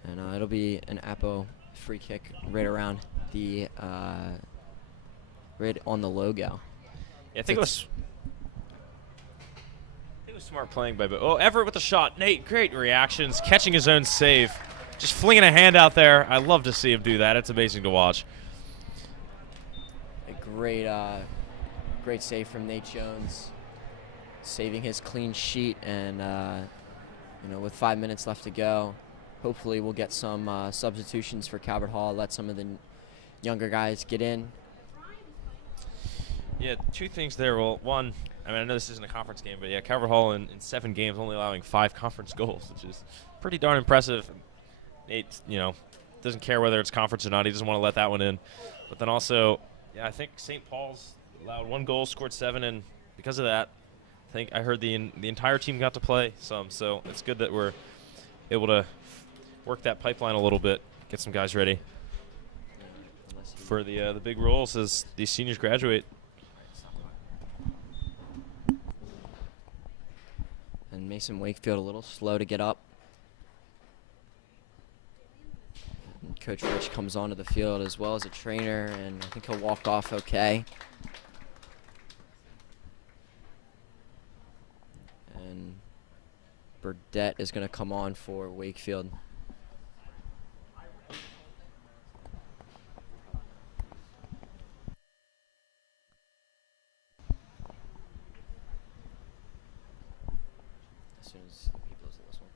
And it'll be an Appo free kick right around the right on the logo. Yeah, I think it was smart playing by Everett with the shot. Nate, great reactions, catching his own save. Just flinging a hand out there. I love to see him do that. It's amazing to watch. A great save from Nate Jones, saving his clean sheet, and with 5 minutes left to go, hopefully we'll get some substitutions for Calvert Hall. Let some of the younger guys get in. Yeah, two things there. Well, one, I know this isn't a conference game, but yeah, Calvert Hall in 7 games only allowing 5 conference goals, which is pretty darn impressive. Nate, doesn't care whether it's conference or not. He doesn't want to let that one in. But then also, yeah, I think St. Paul's allowed 1 goal, scored 7, and because of that, I think I heard the entire team got to play some. So it's good that we're able to work that pipeline a little bit, get some guys ready for the big roles as these seniors graduate. And Mason Wakefield a little slow to get up. And Coach Rich comes onto the field as well as a trainer, and I think he'll walk off okay. And Burdette is going to come on for Wakefield. As soon as he blows the whistle.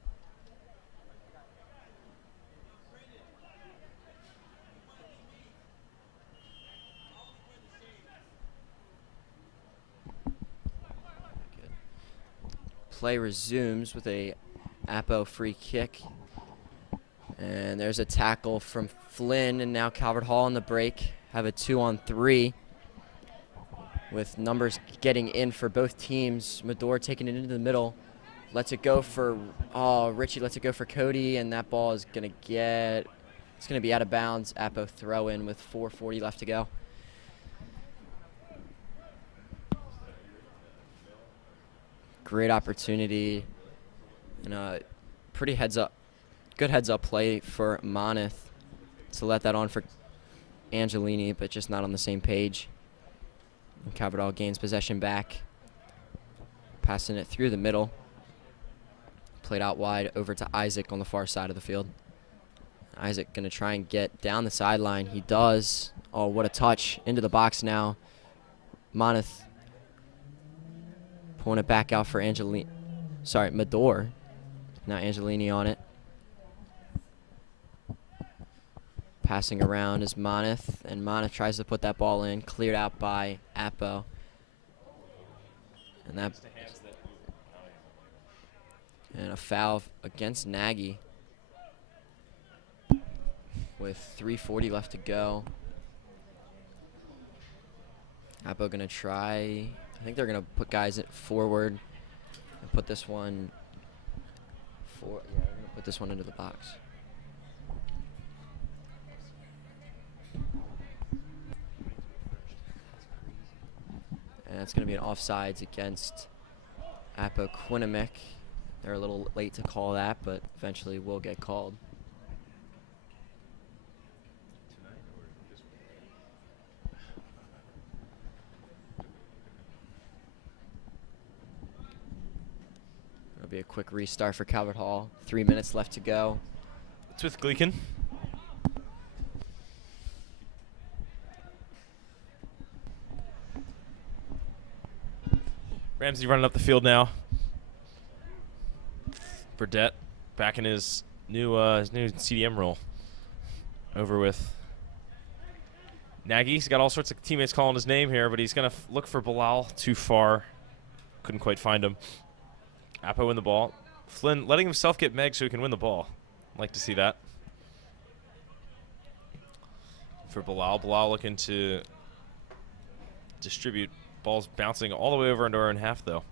Good. Play resumes with a Appo free kick. And there's a tackle from Flynn, and now Calvert Hall on the break have a 2-on-3 with numbers getting in for both teams. Medor taking it into the middle. Lets it go for, Richie lets it go for Cody, and that ball is going to it's going to be out of bounds. Appo throw in with 4:40 left to go. Great opportunity, and pretty good heads up play for Moneth to let that on for Angelini, but just not on the same page. And Caverdall gains possession back. Passing it through the middle. Played out wide over to Isaac on the far side of the field. Isaac going to try and get down the sideline. He does. Oh, what a touch. Into the box now. Moneth pulling it back out for Medor. Now Angelini on it. Passing around is Moneth, and Moneth tries to put that ball in. Cleared out by Appo. And a foul against Nagy with 3:40 left to go. Appo gonna try. I think they're gonna put guys forward and put this one they're gonna put this one into the box. And it's gonna be an offsides against Appoquinimink. They're a little late to call that, but eventually will get called. It'll be a quick restart for Calvert Hall. 3 minutes left to go. It's with Gleekin. Ramsey running up the field now. Burdett back in his new CDM role. Over with Nagy. He's got all sorts of teammates calling his name here, but he's going to look for Bilal too far. Couldn't quite find him. Appo in the ball. Flynn letting himself get Meg so he can win the ball. Like to see that. For Bilal. Bilal looking to distribute. Ball's bouncing all the way over into our own half, though.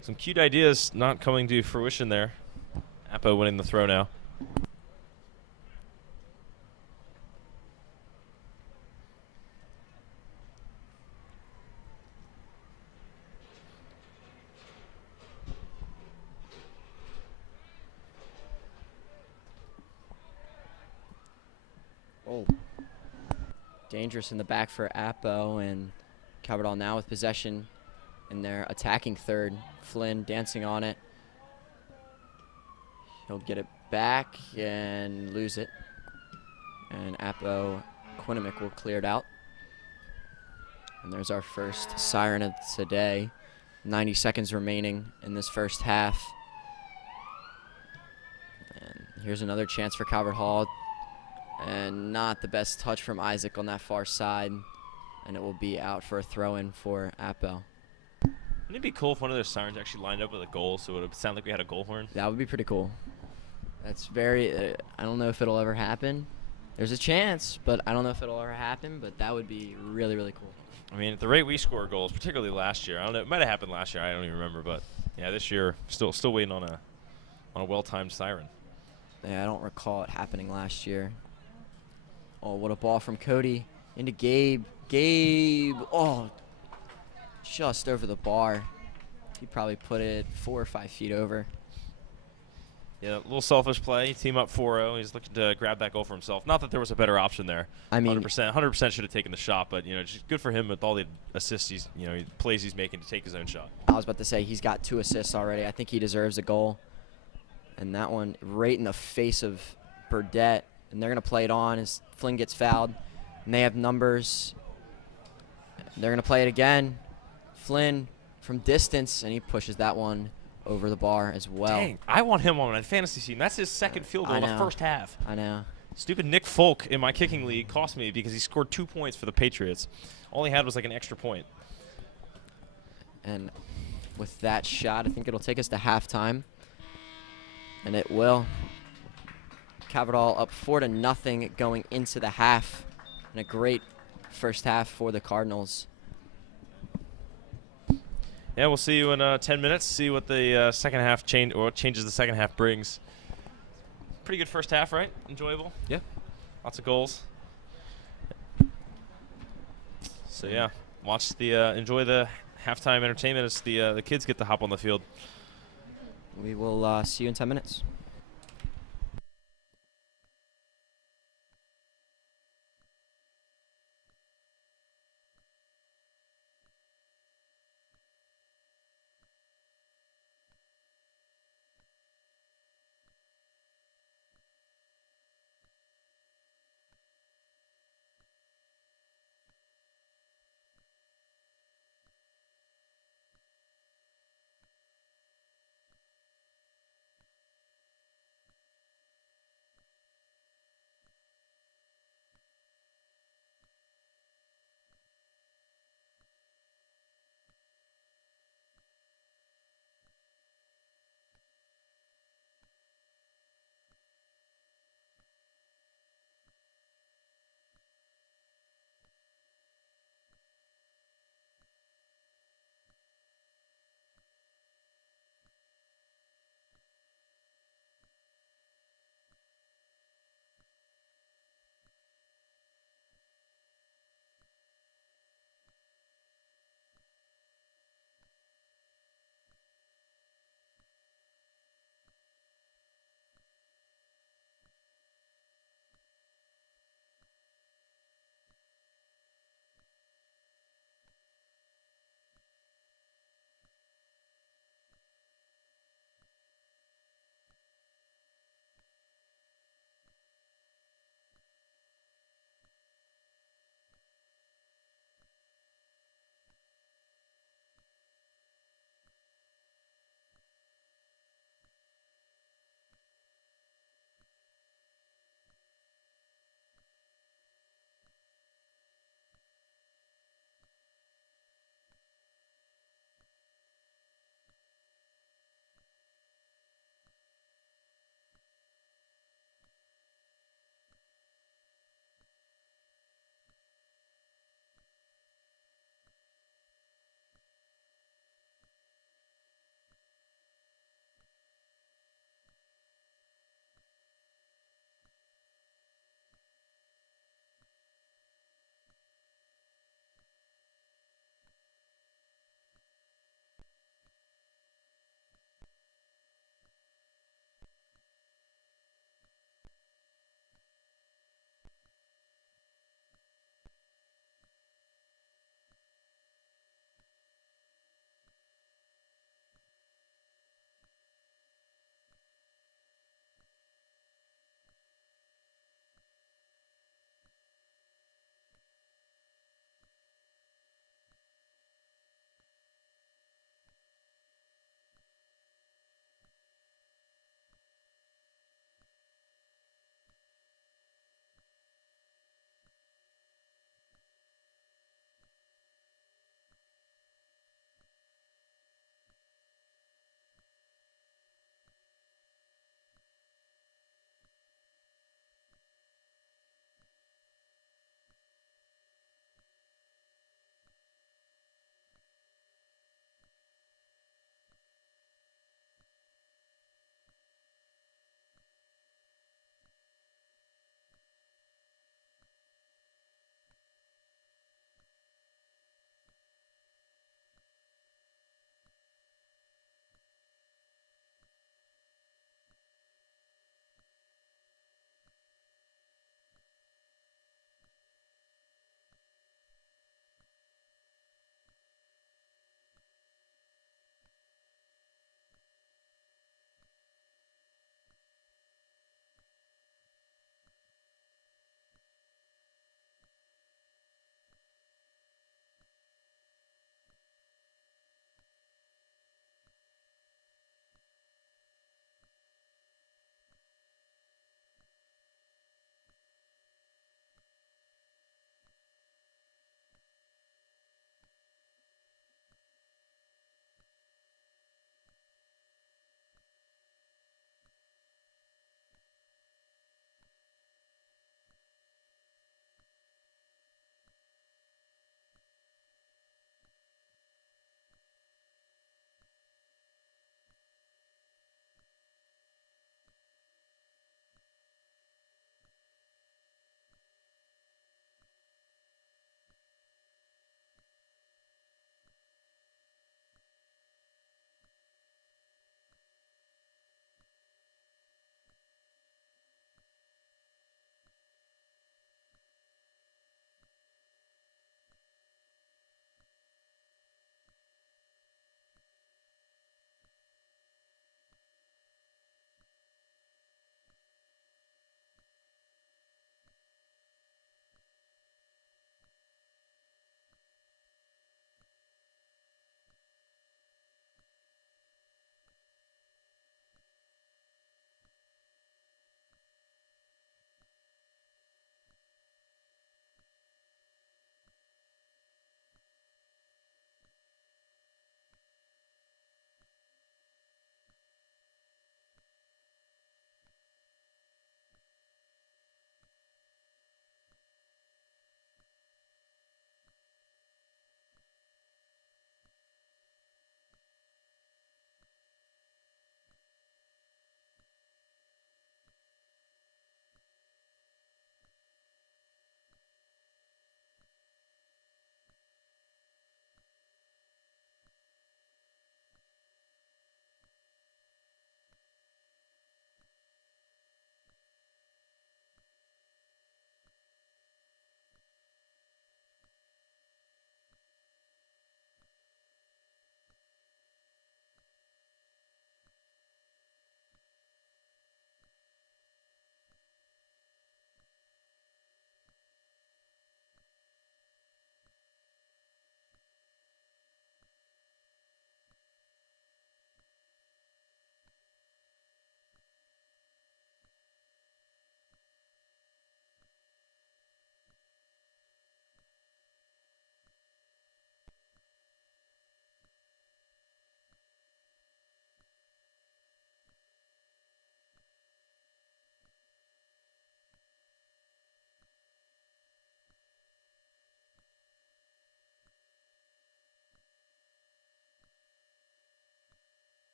Some cute ideas not coming to fruition there. Appo winning the throw now. Oh. Dangerous in the back for Appo, and Caverdall now with possession in their attacking third. Flynn dancing on it. He'll get it back and lose it. And Appoquinimink will clear it out. And there's our first siren of today. 90 seconds remaining in this first half. And here's another chance for Calvert Hall. And not the best touch from Isaac on that far side. And it will be out for a throw-in for Appo. Wouldn't it be cool if one of those sirens actually lined up with a goal so it would sound like we had a goal horn? That would be pretty cool. That's very, I don't know if it'll ever happen. There's a chance, but I don't know if it'll ever happen, but that would be really, really cool. I mean, at the rate we score goals, particularly last year, I don't know, it might have happened last year, I don't even remember, but yeah, this year, still waiting on a well-timed siren. Yeah, I don't recall it happening last year. Oh, what a ball from Cody into Gabe. Gabe, oh, just over the bar. He probably put it 4 or 5 feet over. Yeah, a little selfish play. Team up 4-0. He's looking to grab that goal for himself. Not that there was a better option there. I mean, 100% should have taken the shot, but just good for him with all the assists plays he's making to take his own shot. I was about to say he's got 2 assists already. I think he deserves a goal. And that one right in the face of Burdett. And they're going to play it on as Flynn gets fouled. And they have numbers. They're going to play it again. Flynn from distance, and he pushes that one over the bar as well. Dang, I want him on my fantasy team. That's his second field goal in the first half. I know. Stupid Nick Folk in my kicking league cost me because he scored 2 points for the Patriots. All he had was like an extra point. And with that shot, I think it'll take us to halftime. And it will. Caverdall up 4-0 going into the half. And a great first half for the Cardinals. Yeah, we'll see you in 10 minutes. See what the second half changes the second half brings. Pretty good first half, right? Enjoyable. Yeah. Lots of goals. So yeah, watch the enjoy the halftime entertainment as the kids get to hop on the field. We will see you in 10 minutes.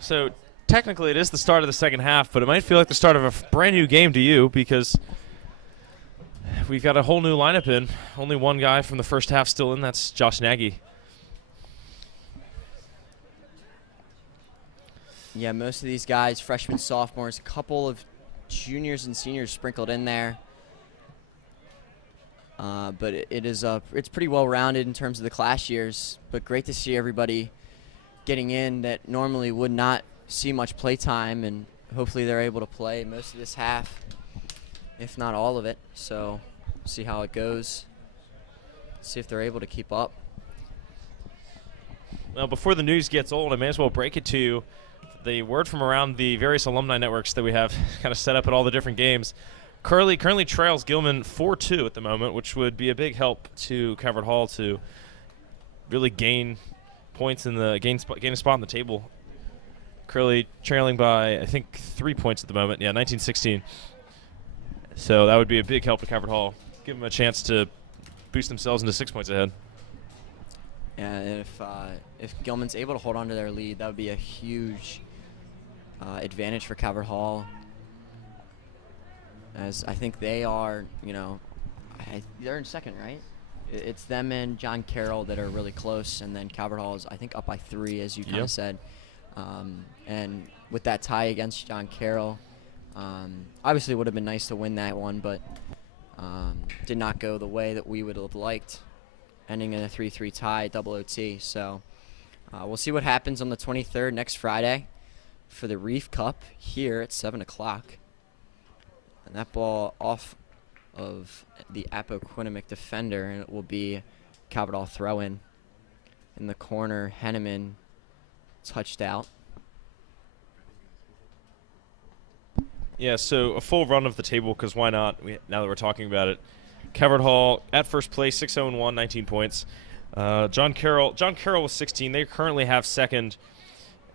So technically it is the start of the second half, but it might feel like the start of a brand new game to you because we've got a whole new lineup in. Only one guy from the first half still in. That's Josh Nagy. Yeah, most of these guys, freshmen, sophomores, a couple of juniors and seniors sprinkled in there. But it's pretty well-rounded in terms of the class years, but great to see everybody getting in that normally would not see much play time, and hopefully they're able to play most of this half, if not all of it. So see how it goes, see if they're able to keep up. Well, before the news gets old, I may as well break it to you. The word from around the various alumni networks that we have kind of set up at all the different games. Curley currently trails Gilman 4-2 at the moment, which would be a big help to Calvert Hall to really gain points in the gain a spot on the table. Curley trailing by, I think, 3 points at the moment. Yeah, 19-16. So that would be a big help to Calvert Hall. Give them a chance to boost themselves into 6 points ahead. And if Gilman's able to hold on to their lead, that would be a huge advantage for Calvert Hall, as I think they are, they're in second, right? It's them and John Carroll that are really close, and then Calvert Hall is, I think, up by 3, as you kind of said. And with that tie against John Carroll, obviously it would have been nice to win that one, but did not go the way that we would have liked, ending in a 3-3 tie, double OT. So we'll see what happens on the 23rd, next Friday, for the Reef Cup here at 7 o'clock. And that ball off of the Appoquinimink defender, and it will be Calvert Hall throw-in. In the corner, Henneman touched out. Yeah, so a full run of the table, because why not, now that we're talking about it. Calvert Hall at first place, 6-0-1, 19 points. John Carroll was 16. They currently have second,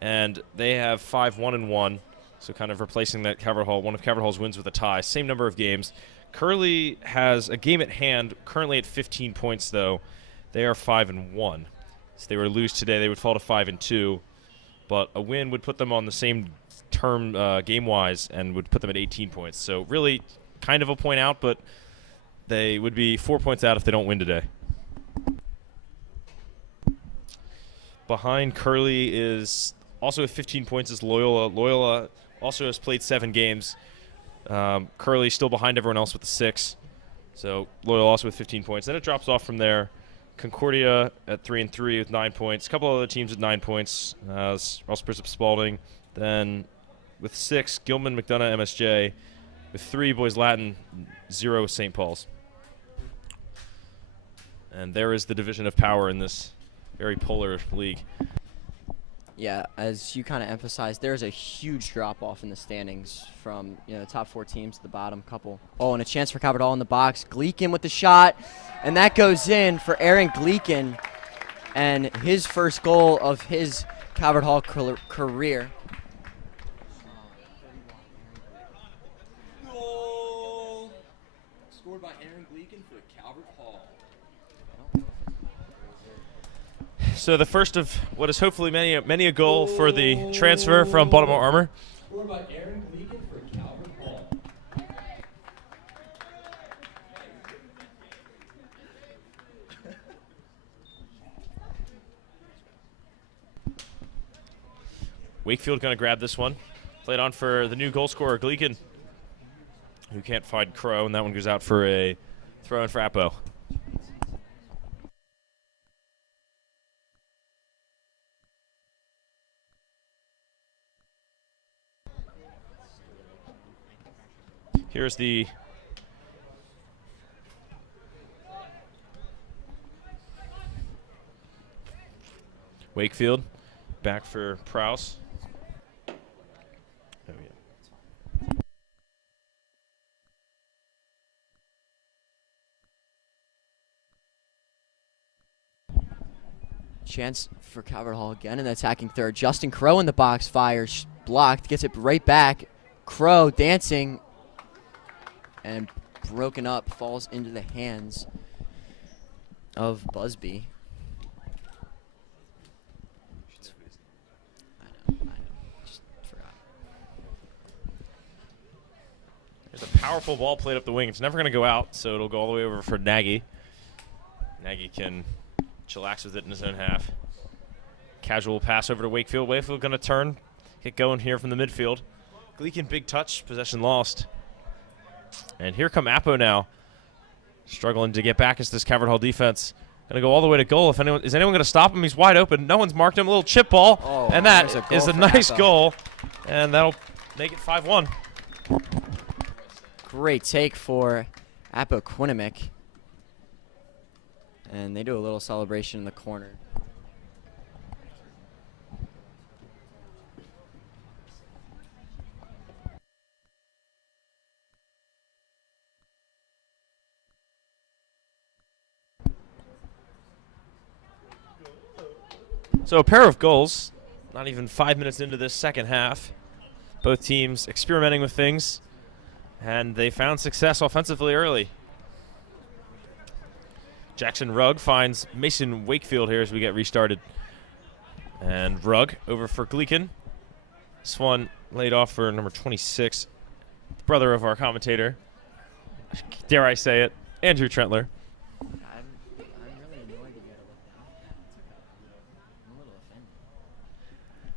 and they have 5-1-1. So kind of replacing that one of Calvert Hall's wins with a tie. Same number of games. Curley has a game at hand, currently at 15 points, though. They are 5-1. So they were to lose today, they would fall to 5-2. But a win would put them on the same term game-wise and would put them at 18 points. So really kind of a point out, but they would be 4 points out if they don't win today. Behind Curley is also with 15 points is Loyola. Loyola also has played 7 games. Curley still behind everyone else with the 6. So Loyola also with 15 points. Then it drops off from there. Concordia at 3-3 with 9 points. A couple other teams with 9 points. Ross Bishop Spalding. Then with 6, Gilman, McDonough, MSJ. With 3, Boys Latin, 0, St. Paul's. And there is the division of power in this very polar league. Yeah, as you kind of emphasized, there's a huge drop-off in the standings from the top 4 teams to the bottom couple. Oh, and a chance for Calvert Hall in the box. Gleekin with the shot, and that goes in for Aaron Gleekin, and his first goal of his Calvert Hall career. Goal scored by Aaron Gleekin for Calvert Hall. So the first of what is hopefully many a goal for the transfer from Baltimore Armor. Scored by Aaron Gleekin for Calvert Hall. Wakefield going to grab this one. Played on for the new goal scorer, Gleekin, who can't find Crow, and that one goes out for a throw-in for Appo. Here's the Wakefield back for Prowse. Oh, yeah. Chance for Calvert Hall again in the attacking third. Justin Crow in the box, fires, blocked, gets it right back. Crow dancing and broken up, falls into the hands of Busby. I know. There's a powerful ball played up the wing. It's never going to go out, so it'll go all the way over for Nagy. Nagy can chillax with it in his own half. Casual pass over to Wakefield. Wakefield going to turn, get going here from the midfield. Gleekin, big touch, possession lost. And here come Appo now, struggling to get back as this Calvert Hall defense. Going to go all the way to goal. Is anyone going to stop him? He's wide open. No one's marked him. A little chip ball, and that is a nice goal, and that'll make it 5-1. Great take for Appoquinimink. And they do a little celebration in the corner. So a pair of goals, not even 5 minutes into this second half. Both teams experimenting with things, and they found success offensively early. Jackson Rugg finds Mason Wakefield here as we get restarted. And Rugg over for Gleekin. This one laid off for number 26, the brother of our commentator. Dare I say it, Andrew Trentler.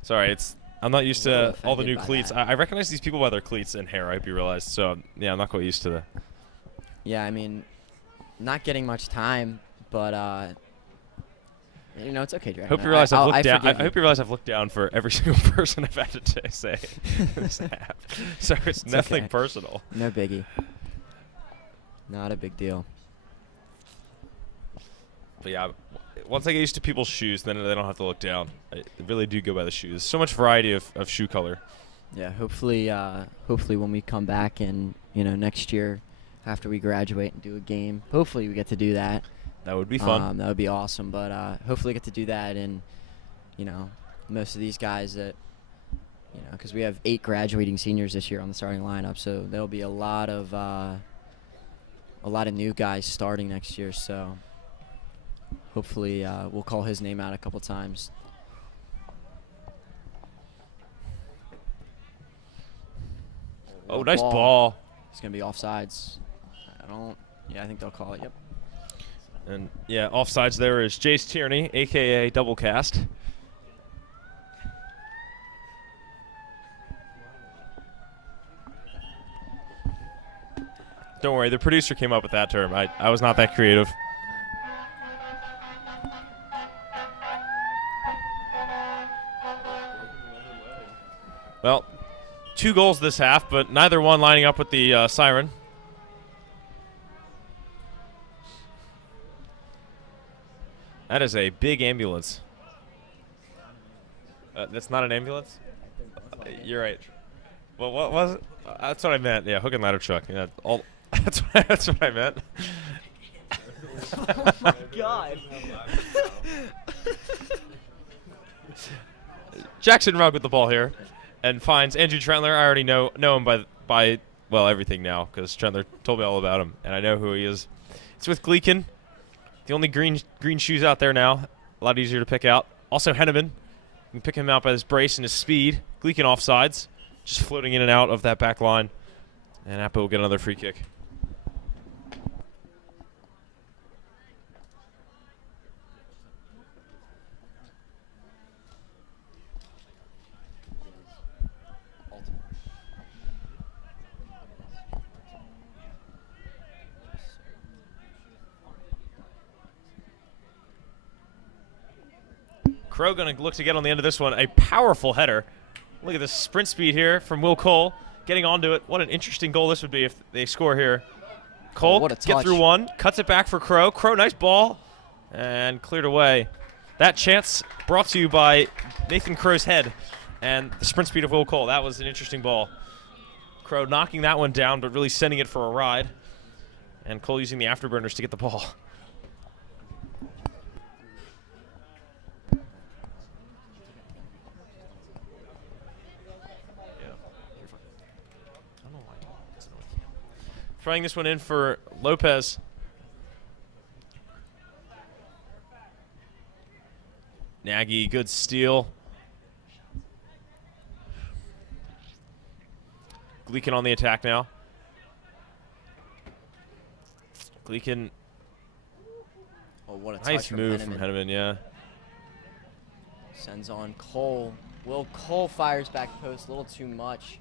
Sorry, I'm not used to all the new cleats. I recognize these people by their cleats and hair, I hope you realize. So, yeah, I'm not quite used to that. Yeah, I mean, not getting much time, but, you know, it's okay, Dre. I hope you realize I've looked down. I hope you realize I've looked down for every single person I've had to say this app. So it's nothing okay. Personal. No biggie. Not a big deal. But yeah, once I get used to people's shoes, then they don't have to look down. I really do go by the shoes. So much variety of shoe color. Yeah, hopefully when we come back and, you know, next year after we graduate and do a game, hopefully we get to do that. That would be fun. That would be awesome. But hopefully get to do that, and, you know, most of these guys that, you know, because we have 8 graduating seniors this year on the starting lineup, so there'll be a lot of new guys starting next year. So hopefully we'll call his name out a couple times. Oh, nice ball. It's going to be offsides. I think they'll call it, yep. And, yeah, offsides there is Jace Tierney, a.k.a. Double Cast. Don't worry, the producer came up with that term. I was not that creative. Well, 2 goals this half, but neither one lining up with the siren. That is a big ambulance. That's not an ambulance? You're right. Well, what was it? That's what I meant. Yeah, hook and ladder truck. Yeah, that's what I meant. Oh my God. Jackson Rugg with the ball here, and finds Andrew Trentler. I already know him by everything now, because Trentler told me all about him, and I know who he is. It's with Gleekin, the only green shoes out there now. A lot easier to pick out. Also Henneman. You can pick him out by his brace and his speed. Gleekin offsides, just floating in and out of that back line, and Appo will get another free kick. Crow going to look to get on the end of this one. A powerful header. Look at the sprint speed here from Will Cole. Getting onto it. What an interesting goal this would be if they score here. Cole what a get through one. Cuts it back for Crow. Crow, nice ball. And cleared away. That chance brought to you by Nathan Crow's head and the sprint speed of Will Cole. That was an interesting ball. Crow knocking that one down, but really sending it for a ride. And Cole using the afterburners to get the ball. Trying this one in for Lopez. Nagy, good steal. Gleekin on the attack now. Gleekin, Oh, what a nice touch from move from Henneman. Henneman, yeah. Sends on Cole. Will Cole fires back post a little too much.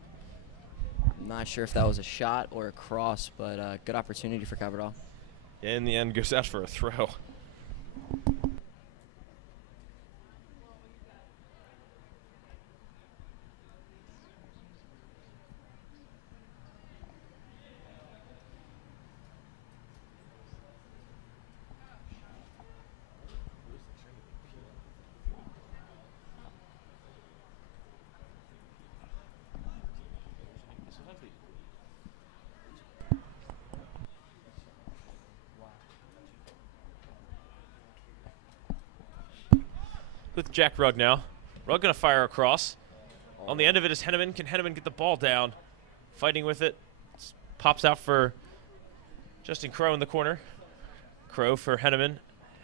I'm not sure if that was a shot or a cross, but good opportunity for Cabral. Yeah, in the end, goes out for a throw. With Jack Rugg now. Rugg going to fire across. On the end of it is Henneman. Can Henneman get the ball down? Fighting with it. Pops out for Justin Crow in the corner. Crow for Henneman.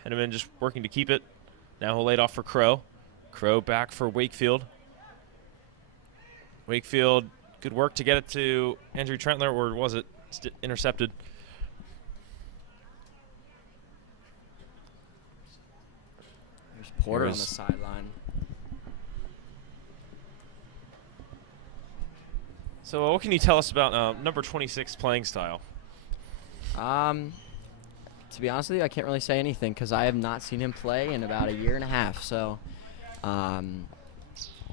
Henneman just working to keep it. Now he'll lay it off for Crow. Crow back for Wakefield. Wakefield, good work to get it to Andrew Trentler, or was it intercepted? There's Porter on the sideline. So what can you tell us about number 26 playing style? To be honest with you, I can't really say anything because I have not seen him play in about a year and a half. So,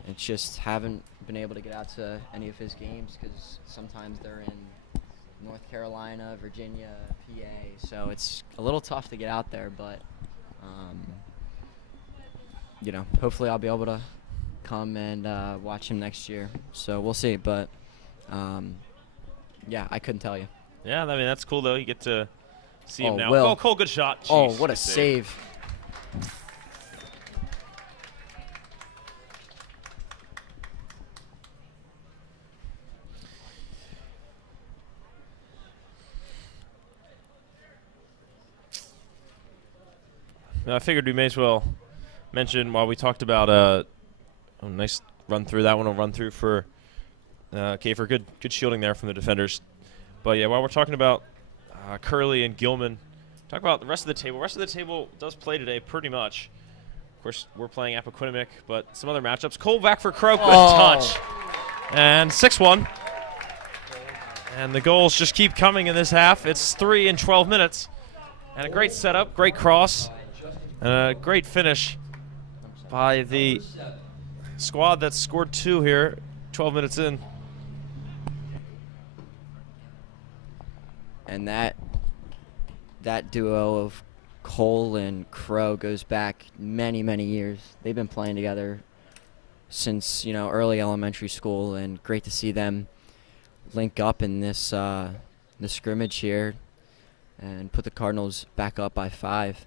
it's just haven't been able to get out to any of his games because sometimes they're in North Carolina, Virginia, PA. So it's a little tough to get out there, but you know, hopefully I'll be able to come and watch him next year. So we'll see, but yeah, I couldn't tell you. Yeah, I mean, that's cool, though. You get to see him now. Will. Oh, Cole, good shot. Oh, Jeez, what a good save. Now, I figured we may as well mention while we talked about a nice run through. That one will run through for Kafer. Good shielding there from the defenders. But, yeah, while we're talking about Curley and Gilman, talk about the rest of the table. The rest of the table does play today pretty much. Of course, we're playing Appoquinimink, but some other matchups. Cole back for Crow. Good touch. And 6-1. And the goals just keep coming in this half. It's 3 in 12 minutes. And a great setup, great cross, and a great finish by the squad that scored 2 here, 12 minutes in. And that duo of Cole and Crow goes back many, many years. They've been playing together since, you know, early elementary school, and great to see them link up in this this scrimmage here and put the Cardinals back up by 5.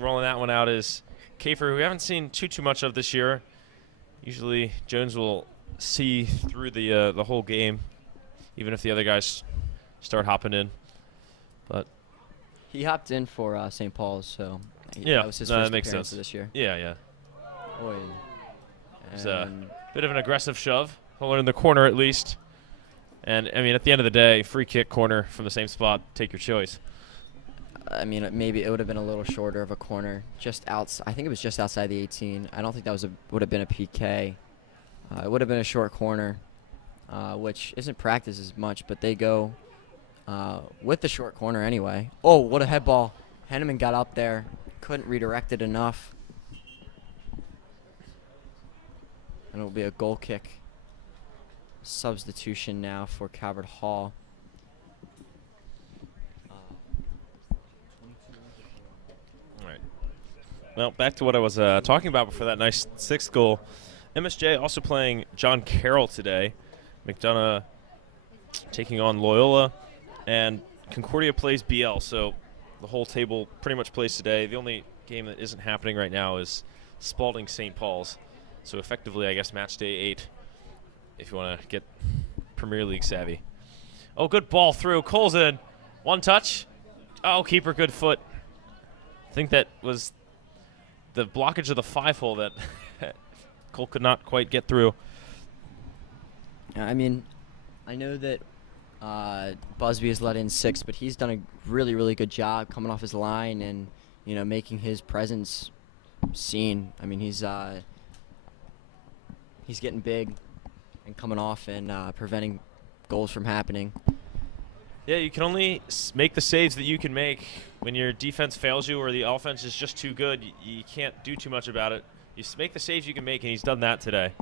Rolling that one out is Kafer, who we haven't seen too much of this year. Usually Jones will see through the whole game, even if the other guys start hopping in. But He hopped in for St. Paul's, so yeah, that was his no, first that makes appearance sense. of this year. Yeah. Oy. It was a bit of an aggressive shove. Holding in the corner at least. And, I mean, at the end of the day, free kick corner from the same spot. Take your choice. I mean, maybe it would have been a little shorter of a corner, just outside. I think it was just outside the 18. I don't think that would have been a PK. It would have been a short corner, which isn't practiced as much, but they go with the short corner anyway. Oh, what a head ball! Henneman got up there, couldn't redirect it enough, and it'll be a goal kick. Substitution now for Calvert Hall. Well, back to what I was talking about before that nice 6th goal. MSJ also playing John Carroll today. McDonough taking on Loyola. And Concordia plays BL, so the whole table pretty much plays today. The only game that isn't happening right now is Spalding St. Paul's. So effectively, I guess, match day 8 if you want to get Premier League savvy. Oh, good ball through. Cole's in. One touch. Oh, keeper, good foot. I think that was the blockage of the 5-hole that Cole could not quite get through. I mean, I know that Busby has let in 6, but he's done a really, really good job coming off his line and, making his presence seen. I mean, he's getting big and coming off and preventing goals from happening. Yeah, you can only make the saves that you can make. When your defense fails you or the offense is just too good, you can't do too much about it. You make the saves you can make, and he's done that today.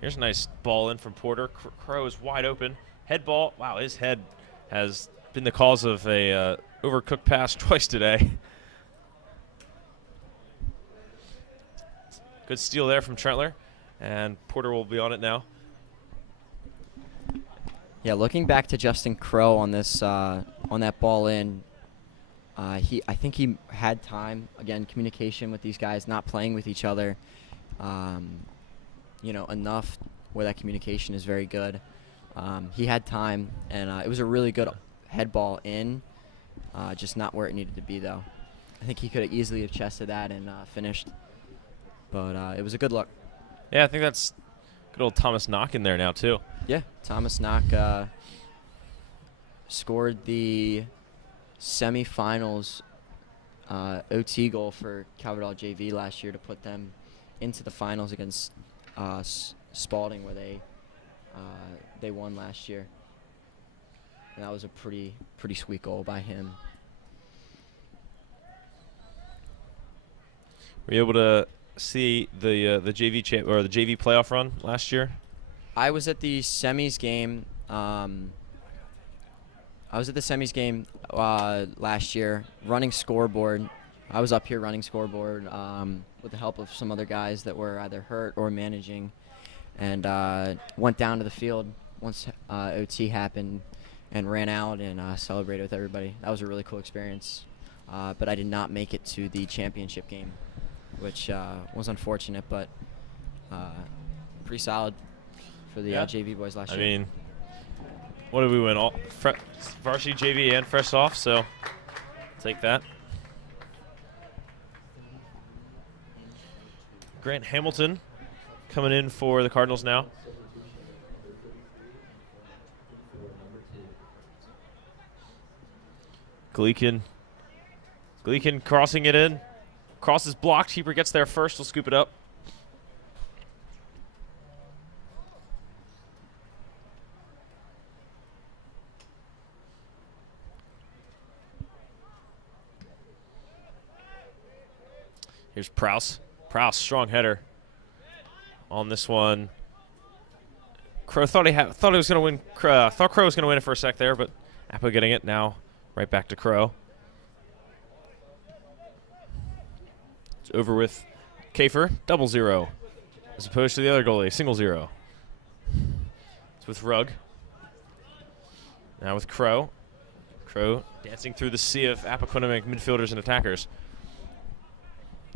Here's a nice ball in from Porter. Crow is wide open. Head ball. Wow, his head has been the cause of a overcooked pass twice today. Good steal there from Trentler, and Porter will be on it now. Yeah, looking back to Justin Crow on this on that ball in, I think he had time. Again, communication with these guys, not playing with each other. Enough where that communication is very good. He had time, and it was a really good head ball in, just not where it needed to be, though. I think he could have easily have chested that and finished, but it was a good look. Yeah, I think that's good old Thomas Knock in there now, too. Yeah, Thomas Knock scored the semifinals OT goal for Calvert JV last year to put them into the finals against Spalding, where they won last year. And that was a pretty sweet goal by him. Were you able to see the JV or the JV playoff run last year? I was at the semis game. Last year, running scoreboard. I was up here running scoreboard with the help of some other guys that were either hurt or managing, and went down to the field once OT happened and ran out and celebrated with everybody. That was a really cool experience, but I did not make it to the championship game, which was unfortunate, but pretty solid for the JV boys last year. I mean, what did we win? All Varsity, JV, and fresh off, so take that. Grant Hamilton coming in for the Cardinals now. Gleekin crossing it in. Cross is blocked. Keeper gets there first. Will scoop it up. Here's Prouse. Prouse, strong header on this one. Crow thought he was going to win. Thought Crow was going to win it for a sec there, but Appo getting it now. Right back to Crow. It's over with Kafer, 0-0, as opposed to the other goalie, 0-0. It's with Rugg. Now with Crow. Crow dancing through the sea of Appoquinimink midfielders and attackers.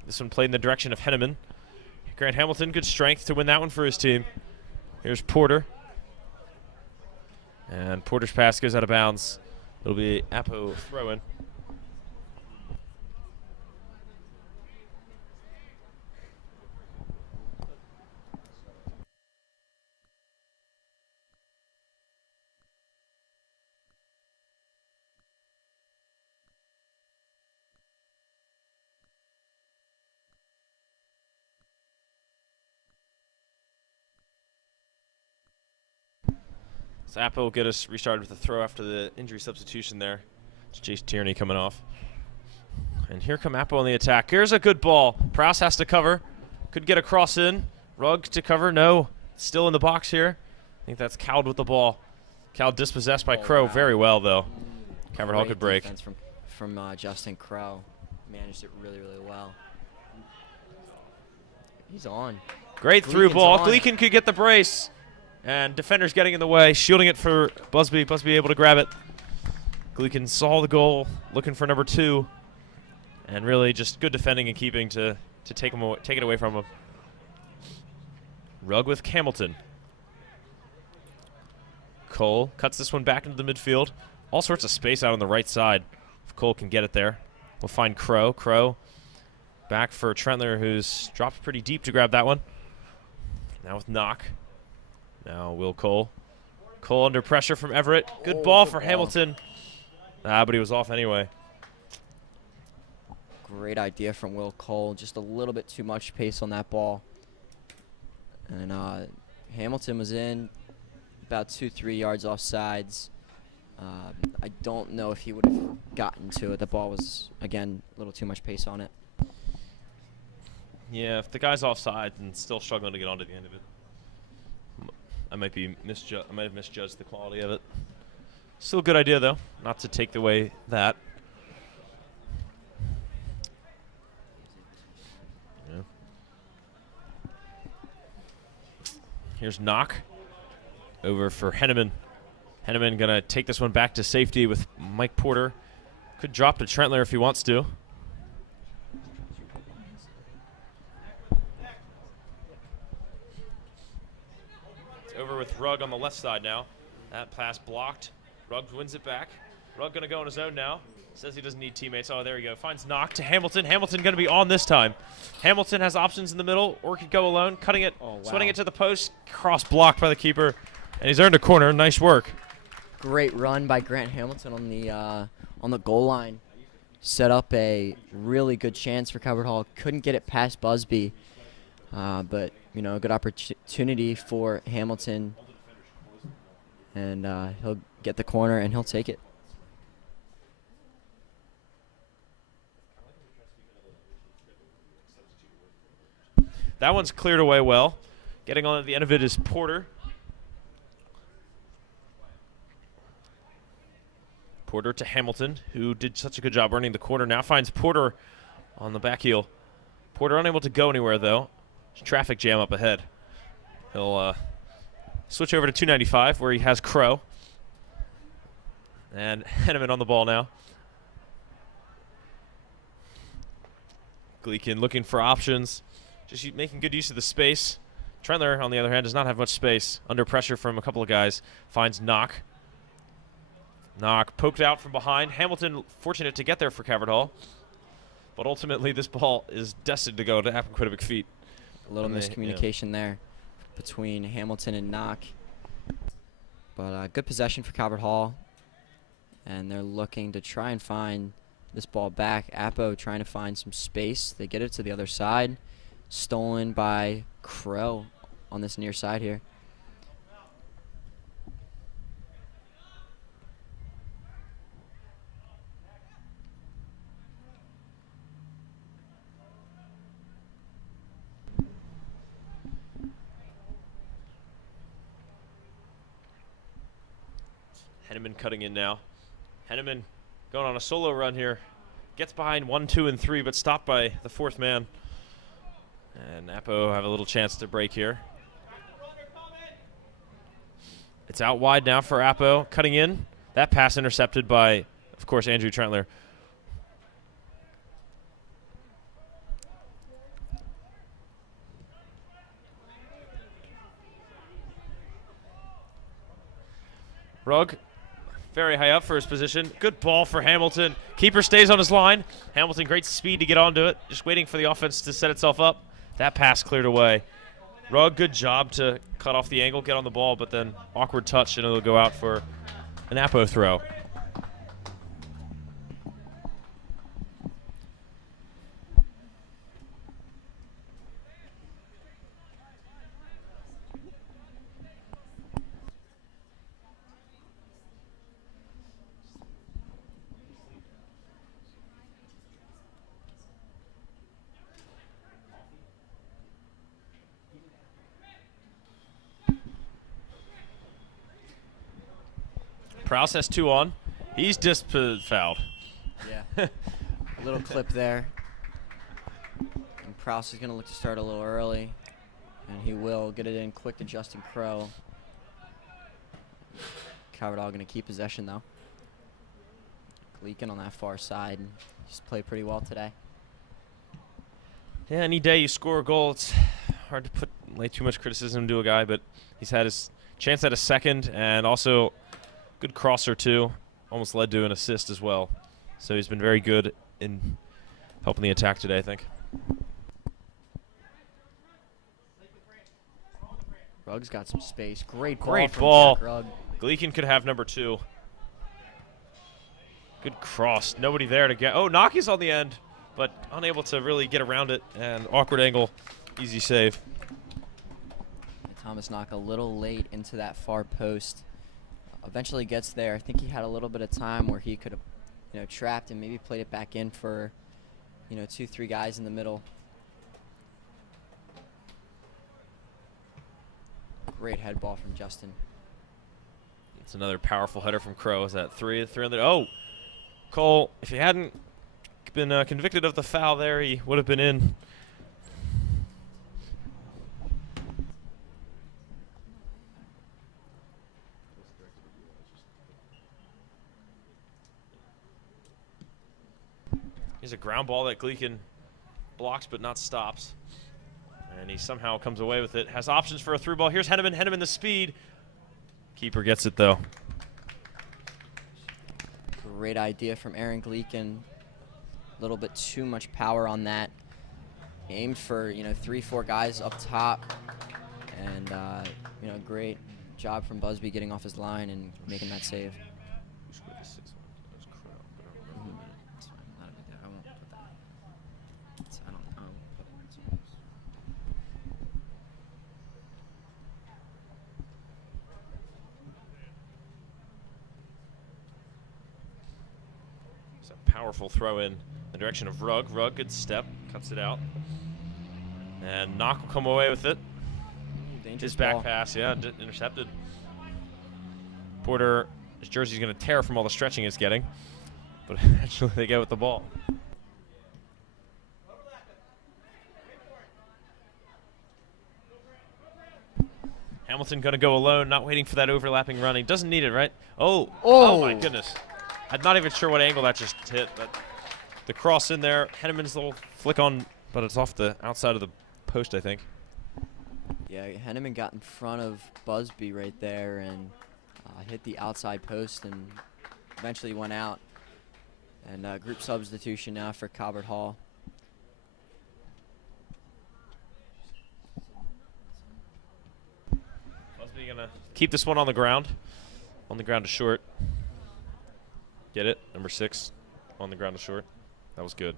This one played in the direction of Henneman. Grant Hamilton, good strength to win that one for his team. Here's Porter. And Porter's pass goes out of bounds. It'll be Appo throw-in. So Appo will get us restarted with a throw after the injury substitution there. It's Jace Tierney coming off. And here come Appo on the attack. Here's a good ball. Prouse has to cover. Could get a cross in. Rugg to cover. No. Still in the box here. I think that's Cowed with the ball. Cowed dispossessed by Crow very well, though. Calvert Hall could break. Defense from Justin Crow. Managed it really, really well. He's on. Great through ball. Gleekin could get the brace. And defenders getting in the way, shielding it for Busby. Busby able to grab it. Gleekin saw the goal, looking for number 2. And really just good defending and keeping to take it away from him. Rugg with Hamilton. Cole cuts this one back into the midfield. All sorts of space out on the right side if Cole can get it there. We'll find Crow. Crow back for Trentler, who's dropped pretty deep to grab that one. Now with Knock. Now Will Cole. Cole under pressure from Everett. Good ball for Hamilton. But he was off anyway. Great idea from Will Cole. Just a little bit too much pace on that ball. And Hamilton was in about 2-3 yards off sides. I don't know if he would have gotten to it. The ball was, again, a little too much pace on it. Yeah, if the guy's offside and still struggling to get onto the end of it, I might have misjudged the quality of it. Still a good idea, though, not to take away that. Yeah. Here's Knock over for Henneman. Henneman going to take this one back to safety with Mike Porter. Could drop to Trentler if he wants to. It's over with Rugg on the left side now. That pass blocked. Rugg wins it back. Rugg going to go on his own now. Says he doesn't need teammates. Oh, there we go. Finds Knock to Hamilton. Hamilton going to be on this time. Hamilton has options in the middle or could go alone. Cutting it, sweating it to the post. Cross blocked by the keeper. And he's earned a corner. Nice work. Great run by Grant Hamilton on the goal line. Set up a really good chance for Calvert Hall. Couldn't get it past Busby, but a good opportunity for Hamilton, and he'll get the corner and he'll take it. That one's cleared away well. Getting on at the end of it is Porter. Porter to Hamilton, who did such a good job earning the corner. Now finds Porter on the back heel. Porter unable to go anywhere, though. There's traffic jam up ahead. He'll switch over to 295, where he has Crow. And Henneman on the ball now. Gleekin looking for options. Just making good use of the space. Trentler, on the other hand, does not have much space. Under pressure from a couple of guys. Finds Knock. Knock poked out from behind. Hamilton fortunate to get there for Calvert Hall. But ultimately, this ball is destined to go to Appoquinimink feet. A little miscommunication there between Hamilton and Knock. But good possession for Calvert Hall. And they're looking to try and find this ball back. Appo trying to find some space. They get it to the other side. Stolen by Crow on this near side here. Henneman cutting in now. Henneman going on a solo run here. Gets behind 1, 2, and 3, but stopped by the fourth man. And Appo have a little chance to break here. It's out wide now for Appo. Cutting in. That pass intercepted by, of course, Andrew Trentler. Rugg very high up for his position. Good ball for Hamilton. Keeper stays on his line. Hamilton, great speed to get onto it. Just waiting for the offense to set itself up. That pass cleared away. Rugg, good job to cut off the angle, get on the ball, but then awkward touch, and it'll go out for an Appo throw. Prowse has 2 on. He's just fouled. Yeah. A little clip there. And Prowse is going to look to start a little early. And he will get it in quick to Justin Crow. Calvert Hall going to keep possession, though. Gleekin on that far side. He's played pretty well today. Yeah, any day you score a goal, it's hard to lay too much criticism to a guy, but he's had his chance at a second, and also good crosser too. Almost led to an assist as well. So he's been very good in helping the attack today, I think. Rugg's got some space. Great ball. Great from ball. Jack Rugg. Gleekin could have number 2. Good cross. Nobody there to get. Oh, Naki's on the end, but unable to really get around it. And awkward angle. Easy save. Thomas Knock a little late into that far post. Eventually gets there. I think he had a little bit of time where he could have, trapped and maybe played it back in for, 2-3 guys in the middle. Great head ball from Justin. It's another powerful header from Crow. Is that 300? Oh, Cole, if he hadn't been convicted of the foul there, he would have been in. Here's a ground ball that Gleekin blocks but not stops. And he somehow comes away with it. Has options for a through ball. Here's Henneman. Henneman the speed. Keeper gets it though. Great idea from Aaron Gleekin. A little bit too much power on that. He aimed for 3-4 guys up top, and great job from Busby getting off his line and making that save. Powerful throw in the direction of Rugg. Rugg, good step, cuts it out. And Knock will come away with it. Dangerous His back ball. pass, yeah, intercepted. Porter, his jersey's going to tear from all the stretching it's getting. But eventually they get with the ball. Hamilton going to go alone, not waiting for that overlapping run. He doesn't need it, right? Oh my goodness. I'm not even sure what angle that just hit, but the cross in there, Henneman's little flick on, but it's off the outside of the post, I think. Yeah, Henneman got in front of Busby right there and hit the outside post and eventually went out. And group substitution now for Cobbard Hall. Busby gonna keep this one on the ground to short. Get it? Number 6 on the ground to short. That was good.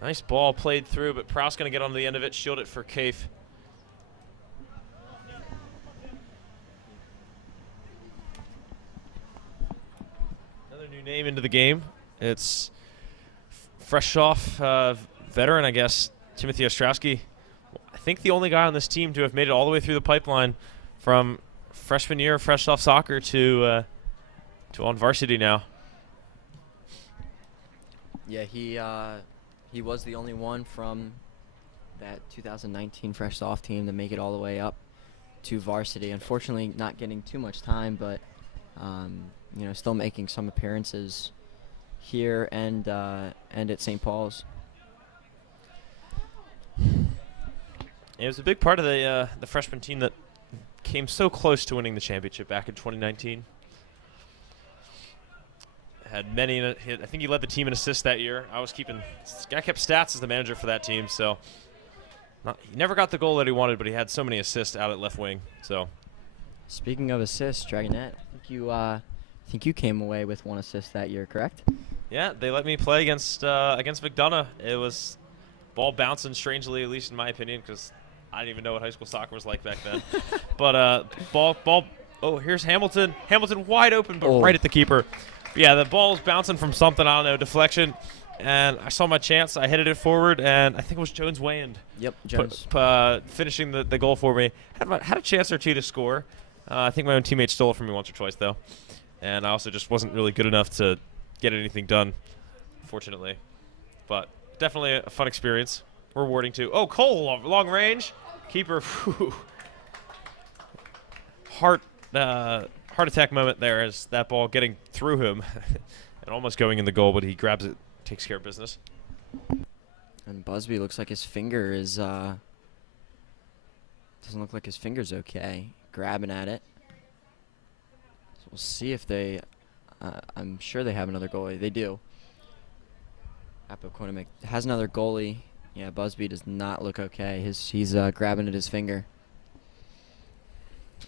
Nice ball played through, but Proust going to get on the end of it, shield it for Kafe. Another new name into the game. It's fresh off veteran, I guess, Timothy Ostrowski. I think the only guy on this team to have made it all the way through the pipeline from freshman year, fresh off soccer, to on varsity now. Yeah, he was the only one from that 2019 fresh soft team to make it all the way up to varsity. Unfortunately, not getting too much time, but still making some appearances here and at St. Paul's. It was a big part of the freshman team that came so close to winning the championship back in 2019. Had many. I think he led the team in assists that year. I kept stats as the manager for that team. So he never got the goal that he wanted, but he had so many assists out at left wing. So, speaking of assists, Dragonette, I think you came away with 1 assist that year, correct? Yeah, they let me play against McDonough. It was ball bouncing strangely, at least in my opinion, because I didn't even know what high school soccer was like back then. But ball. Oh, here's Hamilton. Hamilton wide open, but right at the keeper. But yeah, the ball's bouncing from something, I don't know, deflection. And I saw my chance. I headed it forward, and I think it was Jones Wayand. Yep, Jones. Finishing the goal for me. Had a chance or two to score. I think my own teammate stole it from me once or twice, though. And I also just wasn't really good enough to get anything done, fortunately. But definitely a fun experience. Rewarding, too. Oh, Cole, long range. Keeper, whew. Heart attack moment there as that ball getting through him and almost going in the goal, but he grabs it, takes care of business. And Busby looks like his finger is doesn't look like his finger's okay. grabbing at it. So we'll see if they, I'm sure they have another goalie. They do. Appoquinimink has another goalie. Yeah, Busby does not look okay. He's grabbing at his finger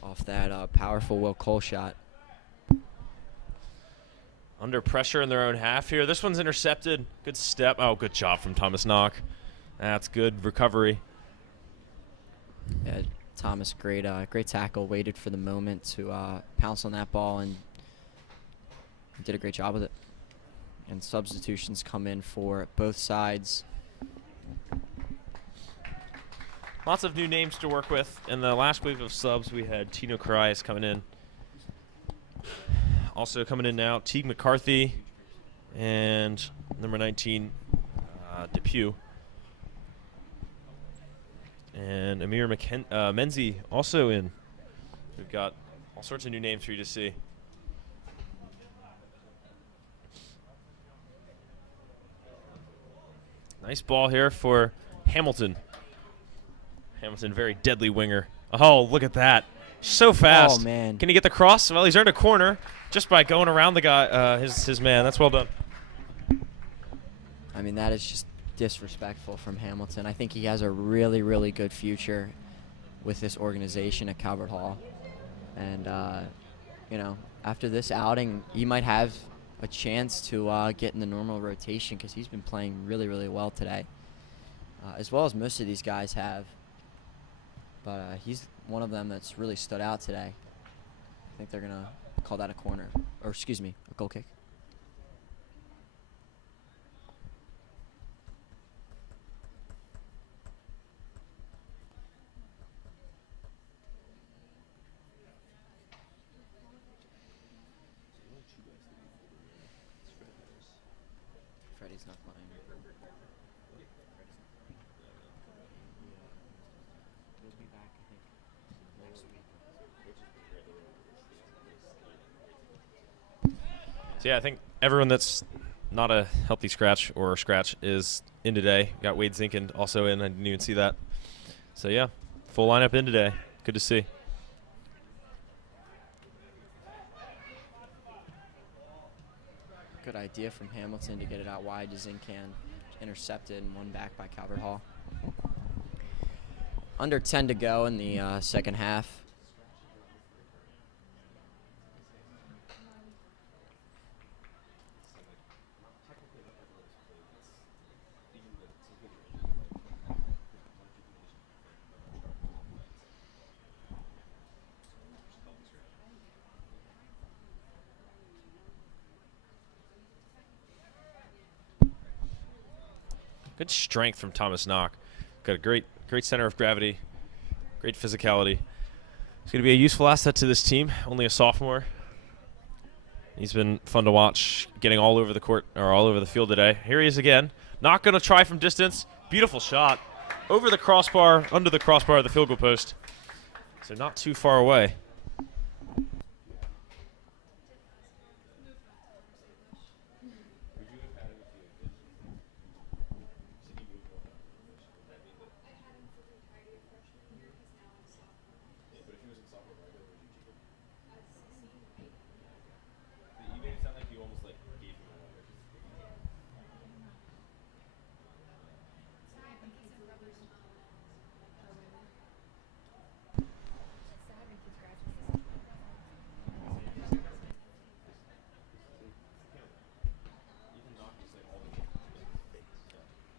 off that powerful Will Cole shot. Under pressure in their own half here. This one's intercepted. Good step. Oh, good job from Thomas Knock. That's good recovery. Yeah, Thomas, great tackle. Waited for the moment to pounce on that ball and did a great job with it. And substitutions come in for both sides. Lots of new names to work with. In the last wave of subs, we had Tino Karias coming in. Also coming in now, Teague McCarthy and number 19, Depew. And Amir Menzie also in. We've got all sorts of new names for you to see. Nice ball here for Hamilton. Hamilton, very deadly winger. Oh, look at that. So fast. Oh, man. Can he get the cross? Well, he's earned a corner just by going around the guy, his man. That's well done. I mean, that is just disrespectful from Hamilton. I think he has a really, really good future with this organization at Calvert Hall. And, you know, after this outing, he might have a chance to get in the normal rotation because he's been playing really, really well today, as well as most of these guys have. But he's one of them that's really stood out today. I think they're going to call that a corner, or excuse me, a goal kick. Freddie's not playing. He'll be back, I think, next week. So, yeah, I think everyone that's not a healthy scratch or scratch is in today. Got Wade Zinkin also in. I didn't even see that. So, yeah, full lineup in today. Good to see. Good idea from Hamilton to get it out wide to Zincan. Intercepted and won back by Calvert Hall. Under 10 to go in the second half. Good strength from Thomas Knock. Got a great center of gravity, great physicality. He's going to be a useful asset to this team. Only a sophomore. He's been fun to watch, getting all over the court or all over the field today. Here he is again. Not going to try from distance. Beautiful shot. Over the crossbar, under the crossbar of the field goal post. So not too far away.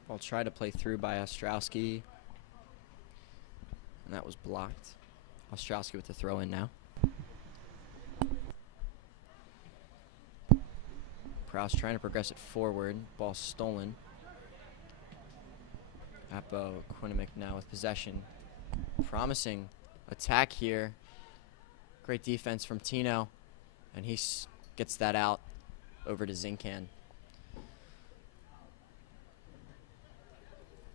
I'll try to play through by Ostrowski. And that was blocked. Ostrowski with the throw in now. Prowse trying to progress it forward. Ball stolen. Appoquinimink now with possession. Promising attack here. Great defense from Tino. And he gets that out over to Zincan.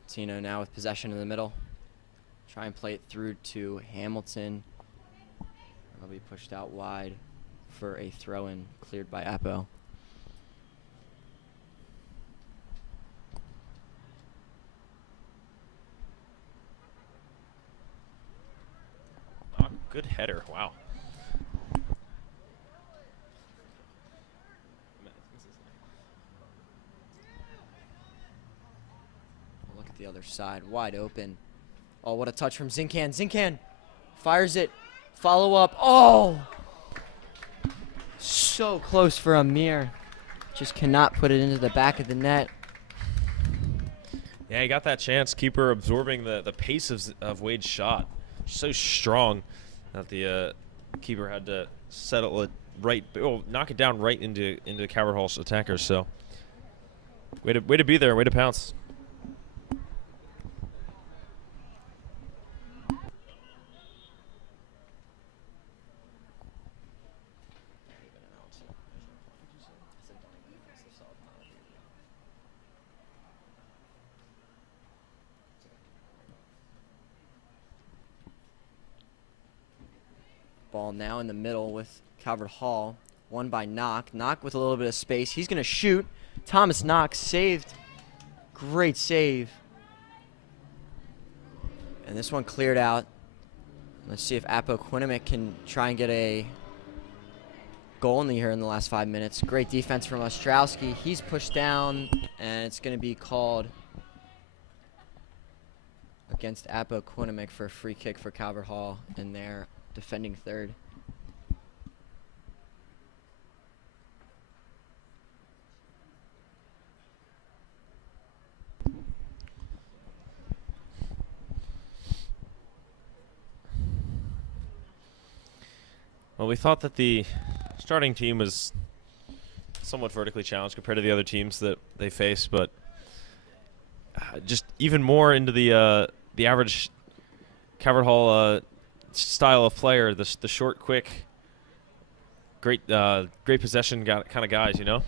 Tino now with possession in the middle. Try and play it through to Hamilton. It'll be pushed out wide for a throw-in cleared by Appo. Good header. Wow. Look at the other side, wide open. Oh, what a touch from Zincan. Zincan fires it. Follow up. Oh! So close for Amir. Just cannot put it into the back of the net. Yeah, he got that chance. Keeper absorbing the pace of Wade's shot. So strong that the keeper had to settle it right, knock it down right into Calvert Hall's attackers. So way to be there, way to pounce. Ball now in the middle with Calvert Hall. Won by Knock. Knock with a little bit of space. He's going to shoot. Thomas Knock saved. Great save. And this one cleared out. Let's see if Appoquinimink can try and get a goal in the here in the last 5 minutes. Great defense from Ostrowski. He's pushed down, and it's going to be called against Appoquinimink for a free kick for Calvert Hall in their defending third. Well, we thought that the starting team was somewhat vertically challenged compared to the other teams that they face, but just even more into the average Calvert Hall style of player, the short, quick, great possession kind of guys, you know,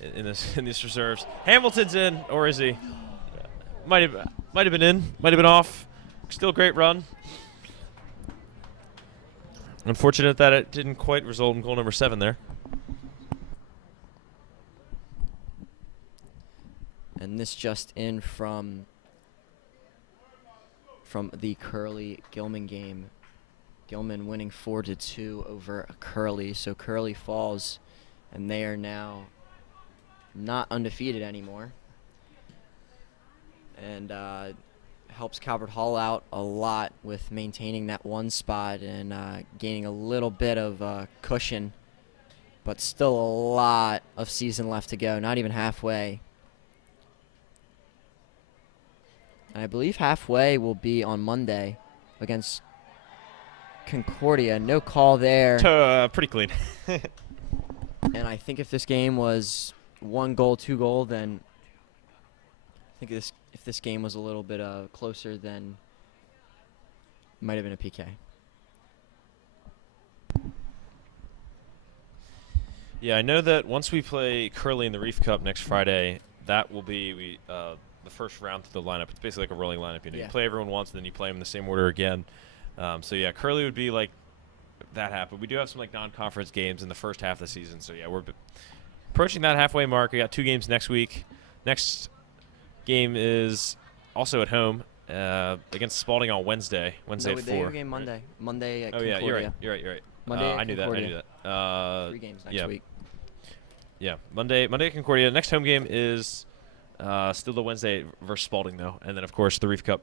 in these reserves. Hamilton's in, or is he? Might have been in, might have been off. Still great run. Unfortunate that it didn't quite result in goal number 7 there. And this just in from the Curly-Gilman game. Gilman winning 4-2 over Curly. So Curly falls, and they are now not undefeated anymore. And helps Calvert Hall out a lot with maintaining that one spot and gaining a little bit of cushion. But still a lot of season left to go, not even halfway. And I believe halfway will be on Monday against Concordia. No call there. Pretty clean. And I think if this game was 1 goal, 2 goal, then I think if this game was a little bit closer, then it might have been a PK. Yeah, I know that once we play Curly in the Reef Cup next Friday, that will be the first round through the lineup. It's basically like a rolling lineup. You know, Yeah. You play everyone once, and then you play them in the same order again. So yeah, Curly would be like that half. But we do have some like non-conference games in the first half of the season. So yeah, we're approaching that halfway mark. We got 2 games next week. Next game is also at home against Spalding on Wednesday. Wednesday No, at they 4. have a game Monday. Monday at Oh Concordia. yeah, you're right. Monday at I knew Concordia. that. 3 games next yeah. week. Yeah, Monday at Concordia. Next home game is still the Wednesday versus Spalding, though. And then, of course, the Reef Cup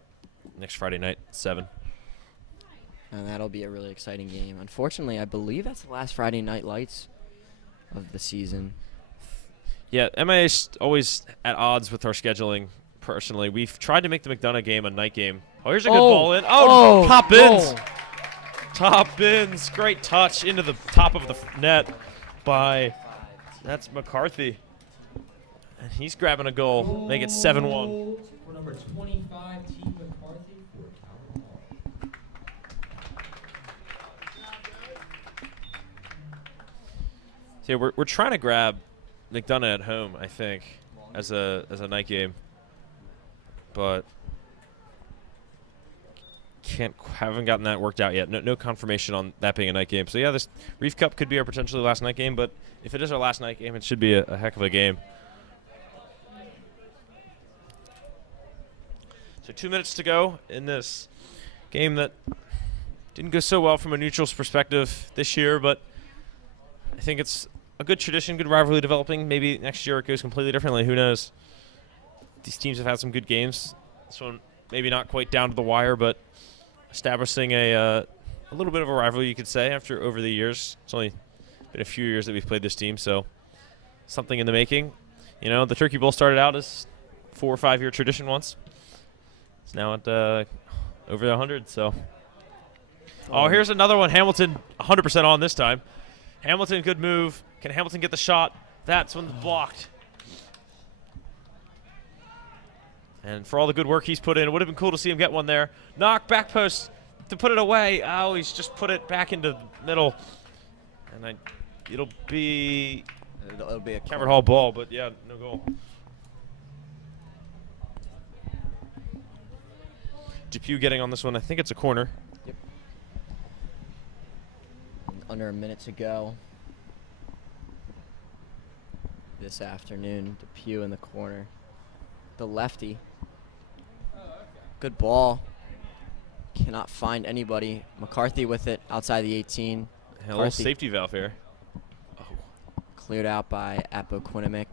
next Friday night, 7. And that'll be a really exciting game. Unfortunately, I believe that's the last Friday night lights of the season. Yeah, MIA's always at odds with our scheduling, personally. We've tried to make the McDonough game a night game. Oh, here's a good ball in. Oh, top bins. Goal. Top bins. Great touch into the top of the net by, that's McCarthy. And he's grabbing a goal. Make it 7-1. For number 25, T. McCarthy for Calvert Hall. So yeah, we're trying to grab McDonough at home, I think, as a night game, but haven't gotten that worked out yet. No confirmation on that being a night game. So yeah, this Reef Cup could be our potentially last night game, but if it is our last night game, it should be a heck of a game. So 2 minutes to go in this game that Didn't go so well from a neutral's perspective this year, but I think it's a good tradition, good rivalry developing. Maybe next year it goes completely differently. Who knows? These teams have had some good games. This one maybe not quite down to the wire, but establishing a little bit of a rivalry, you could say, over the years. It's only been a few years that we've played this team, so something in the making. You know, the Turkey Bowl started out as 4 or 5 year tradition once. It's now at over 100. So, here's another one. Hamilton 100% on this time. Hamilton, good move. Can Hamilton get the shot? That's when it's blocked. And for all the good work he's put in, it would have been cool to see him get one there. Knock, back post to put it away. Oh, he's just put it back into the middle. And it'll be a Calvert Hall ball, but yeah, no goal. Depew getting on this one. I think it's a corner. Yep. Under a minute to go this afternoon. Depew in the corner. The lefty. Good ball. Cannot find anybody. McCarthy with it outside the 18. A little safety valve here. Cleared out by Appoquinimink.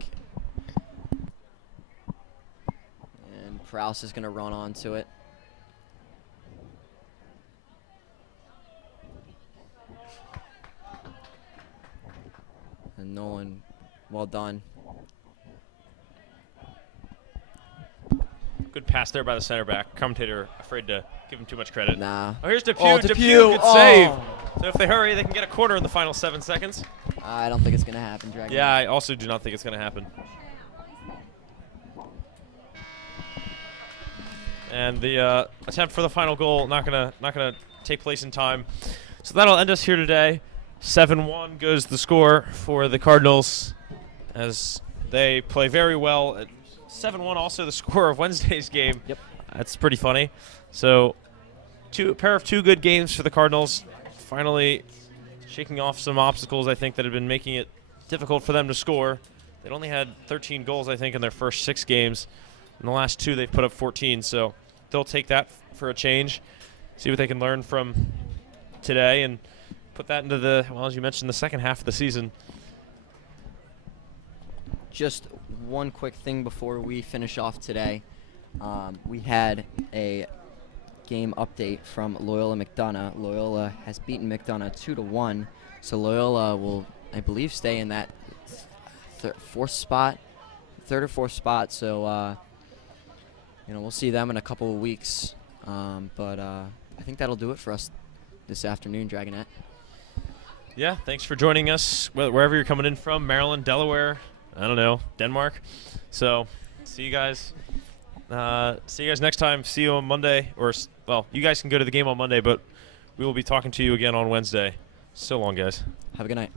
And Prowse is going to run onto it. And Nolan, well done. Good pass there by the center back. Commentator afraid to give him too much credit. Nah. Oh, here's Depew. Oh, Depew, good save. So if they hurry, they can get a corner in the final 7 seconds. I don't think it's going to happen, Dragon. Yeah, I also do not think it's going to happen. And the attempt for the final goal not gonna take place in time. So that'll end us here today. 7-1 goes the score for the Cardinals as they play very well. 7-1 also the score of Wednesday's game. Yep. That's pretty funny. So a pair of two good games for the Cardinals. Finally shaking off some obstacles, I think, that had been making it difficult for them to score. They'd only had 13 goals, I think, in their first 6 games. In the last 2, they've put up 14. So they'll take that for a change, see what they can learn from today, and put that into the, well, as you mentioned, the second half of the season. Just one quick thing before we finish off today. We had a game update from Loyola McDonough. Loyola has beaten McDonough 2-1, so Loyola will, I believe, stay in that third or fourth spot. So, we'll see them in a couple of weeks. But I think that'll do it for us this afternoon, Dragonette. Yeah, thanks for joining us, wherever you're coming in from, Maryland, Delaware, I don't know, Denmark. So, see you guys next time. See you on Monday, well, you guys can go to the game on Monday, but we will be talking to you again on Wednesday. So long, guys. Have a good night.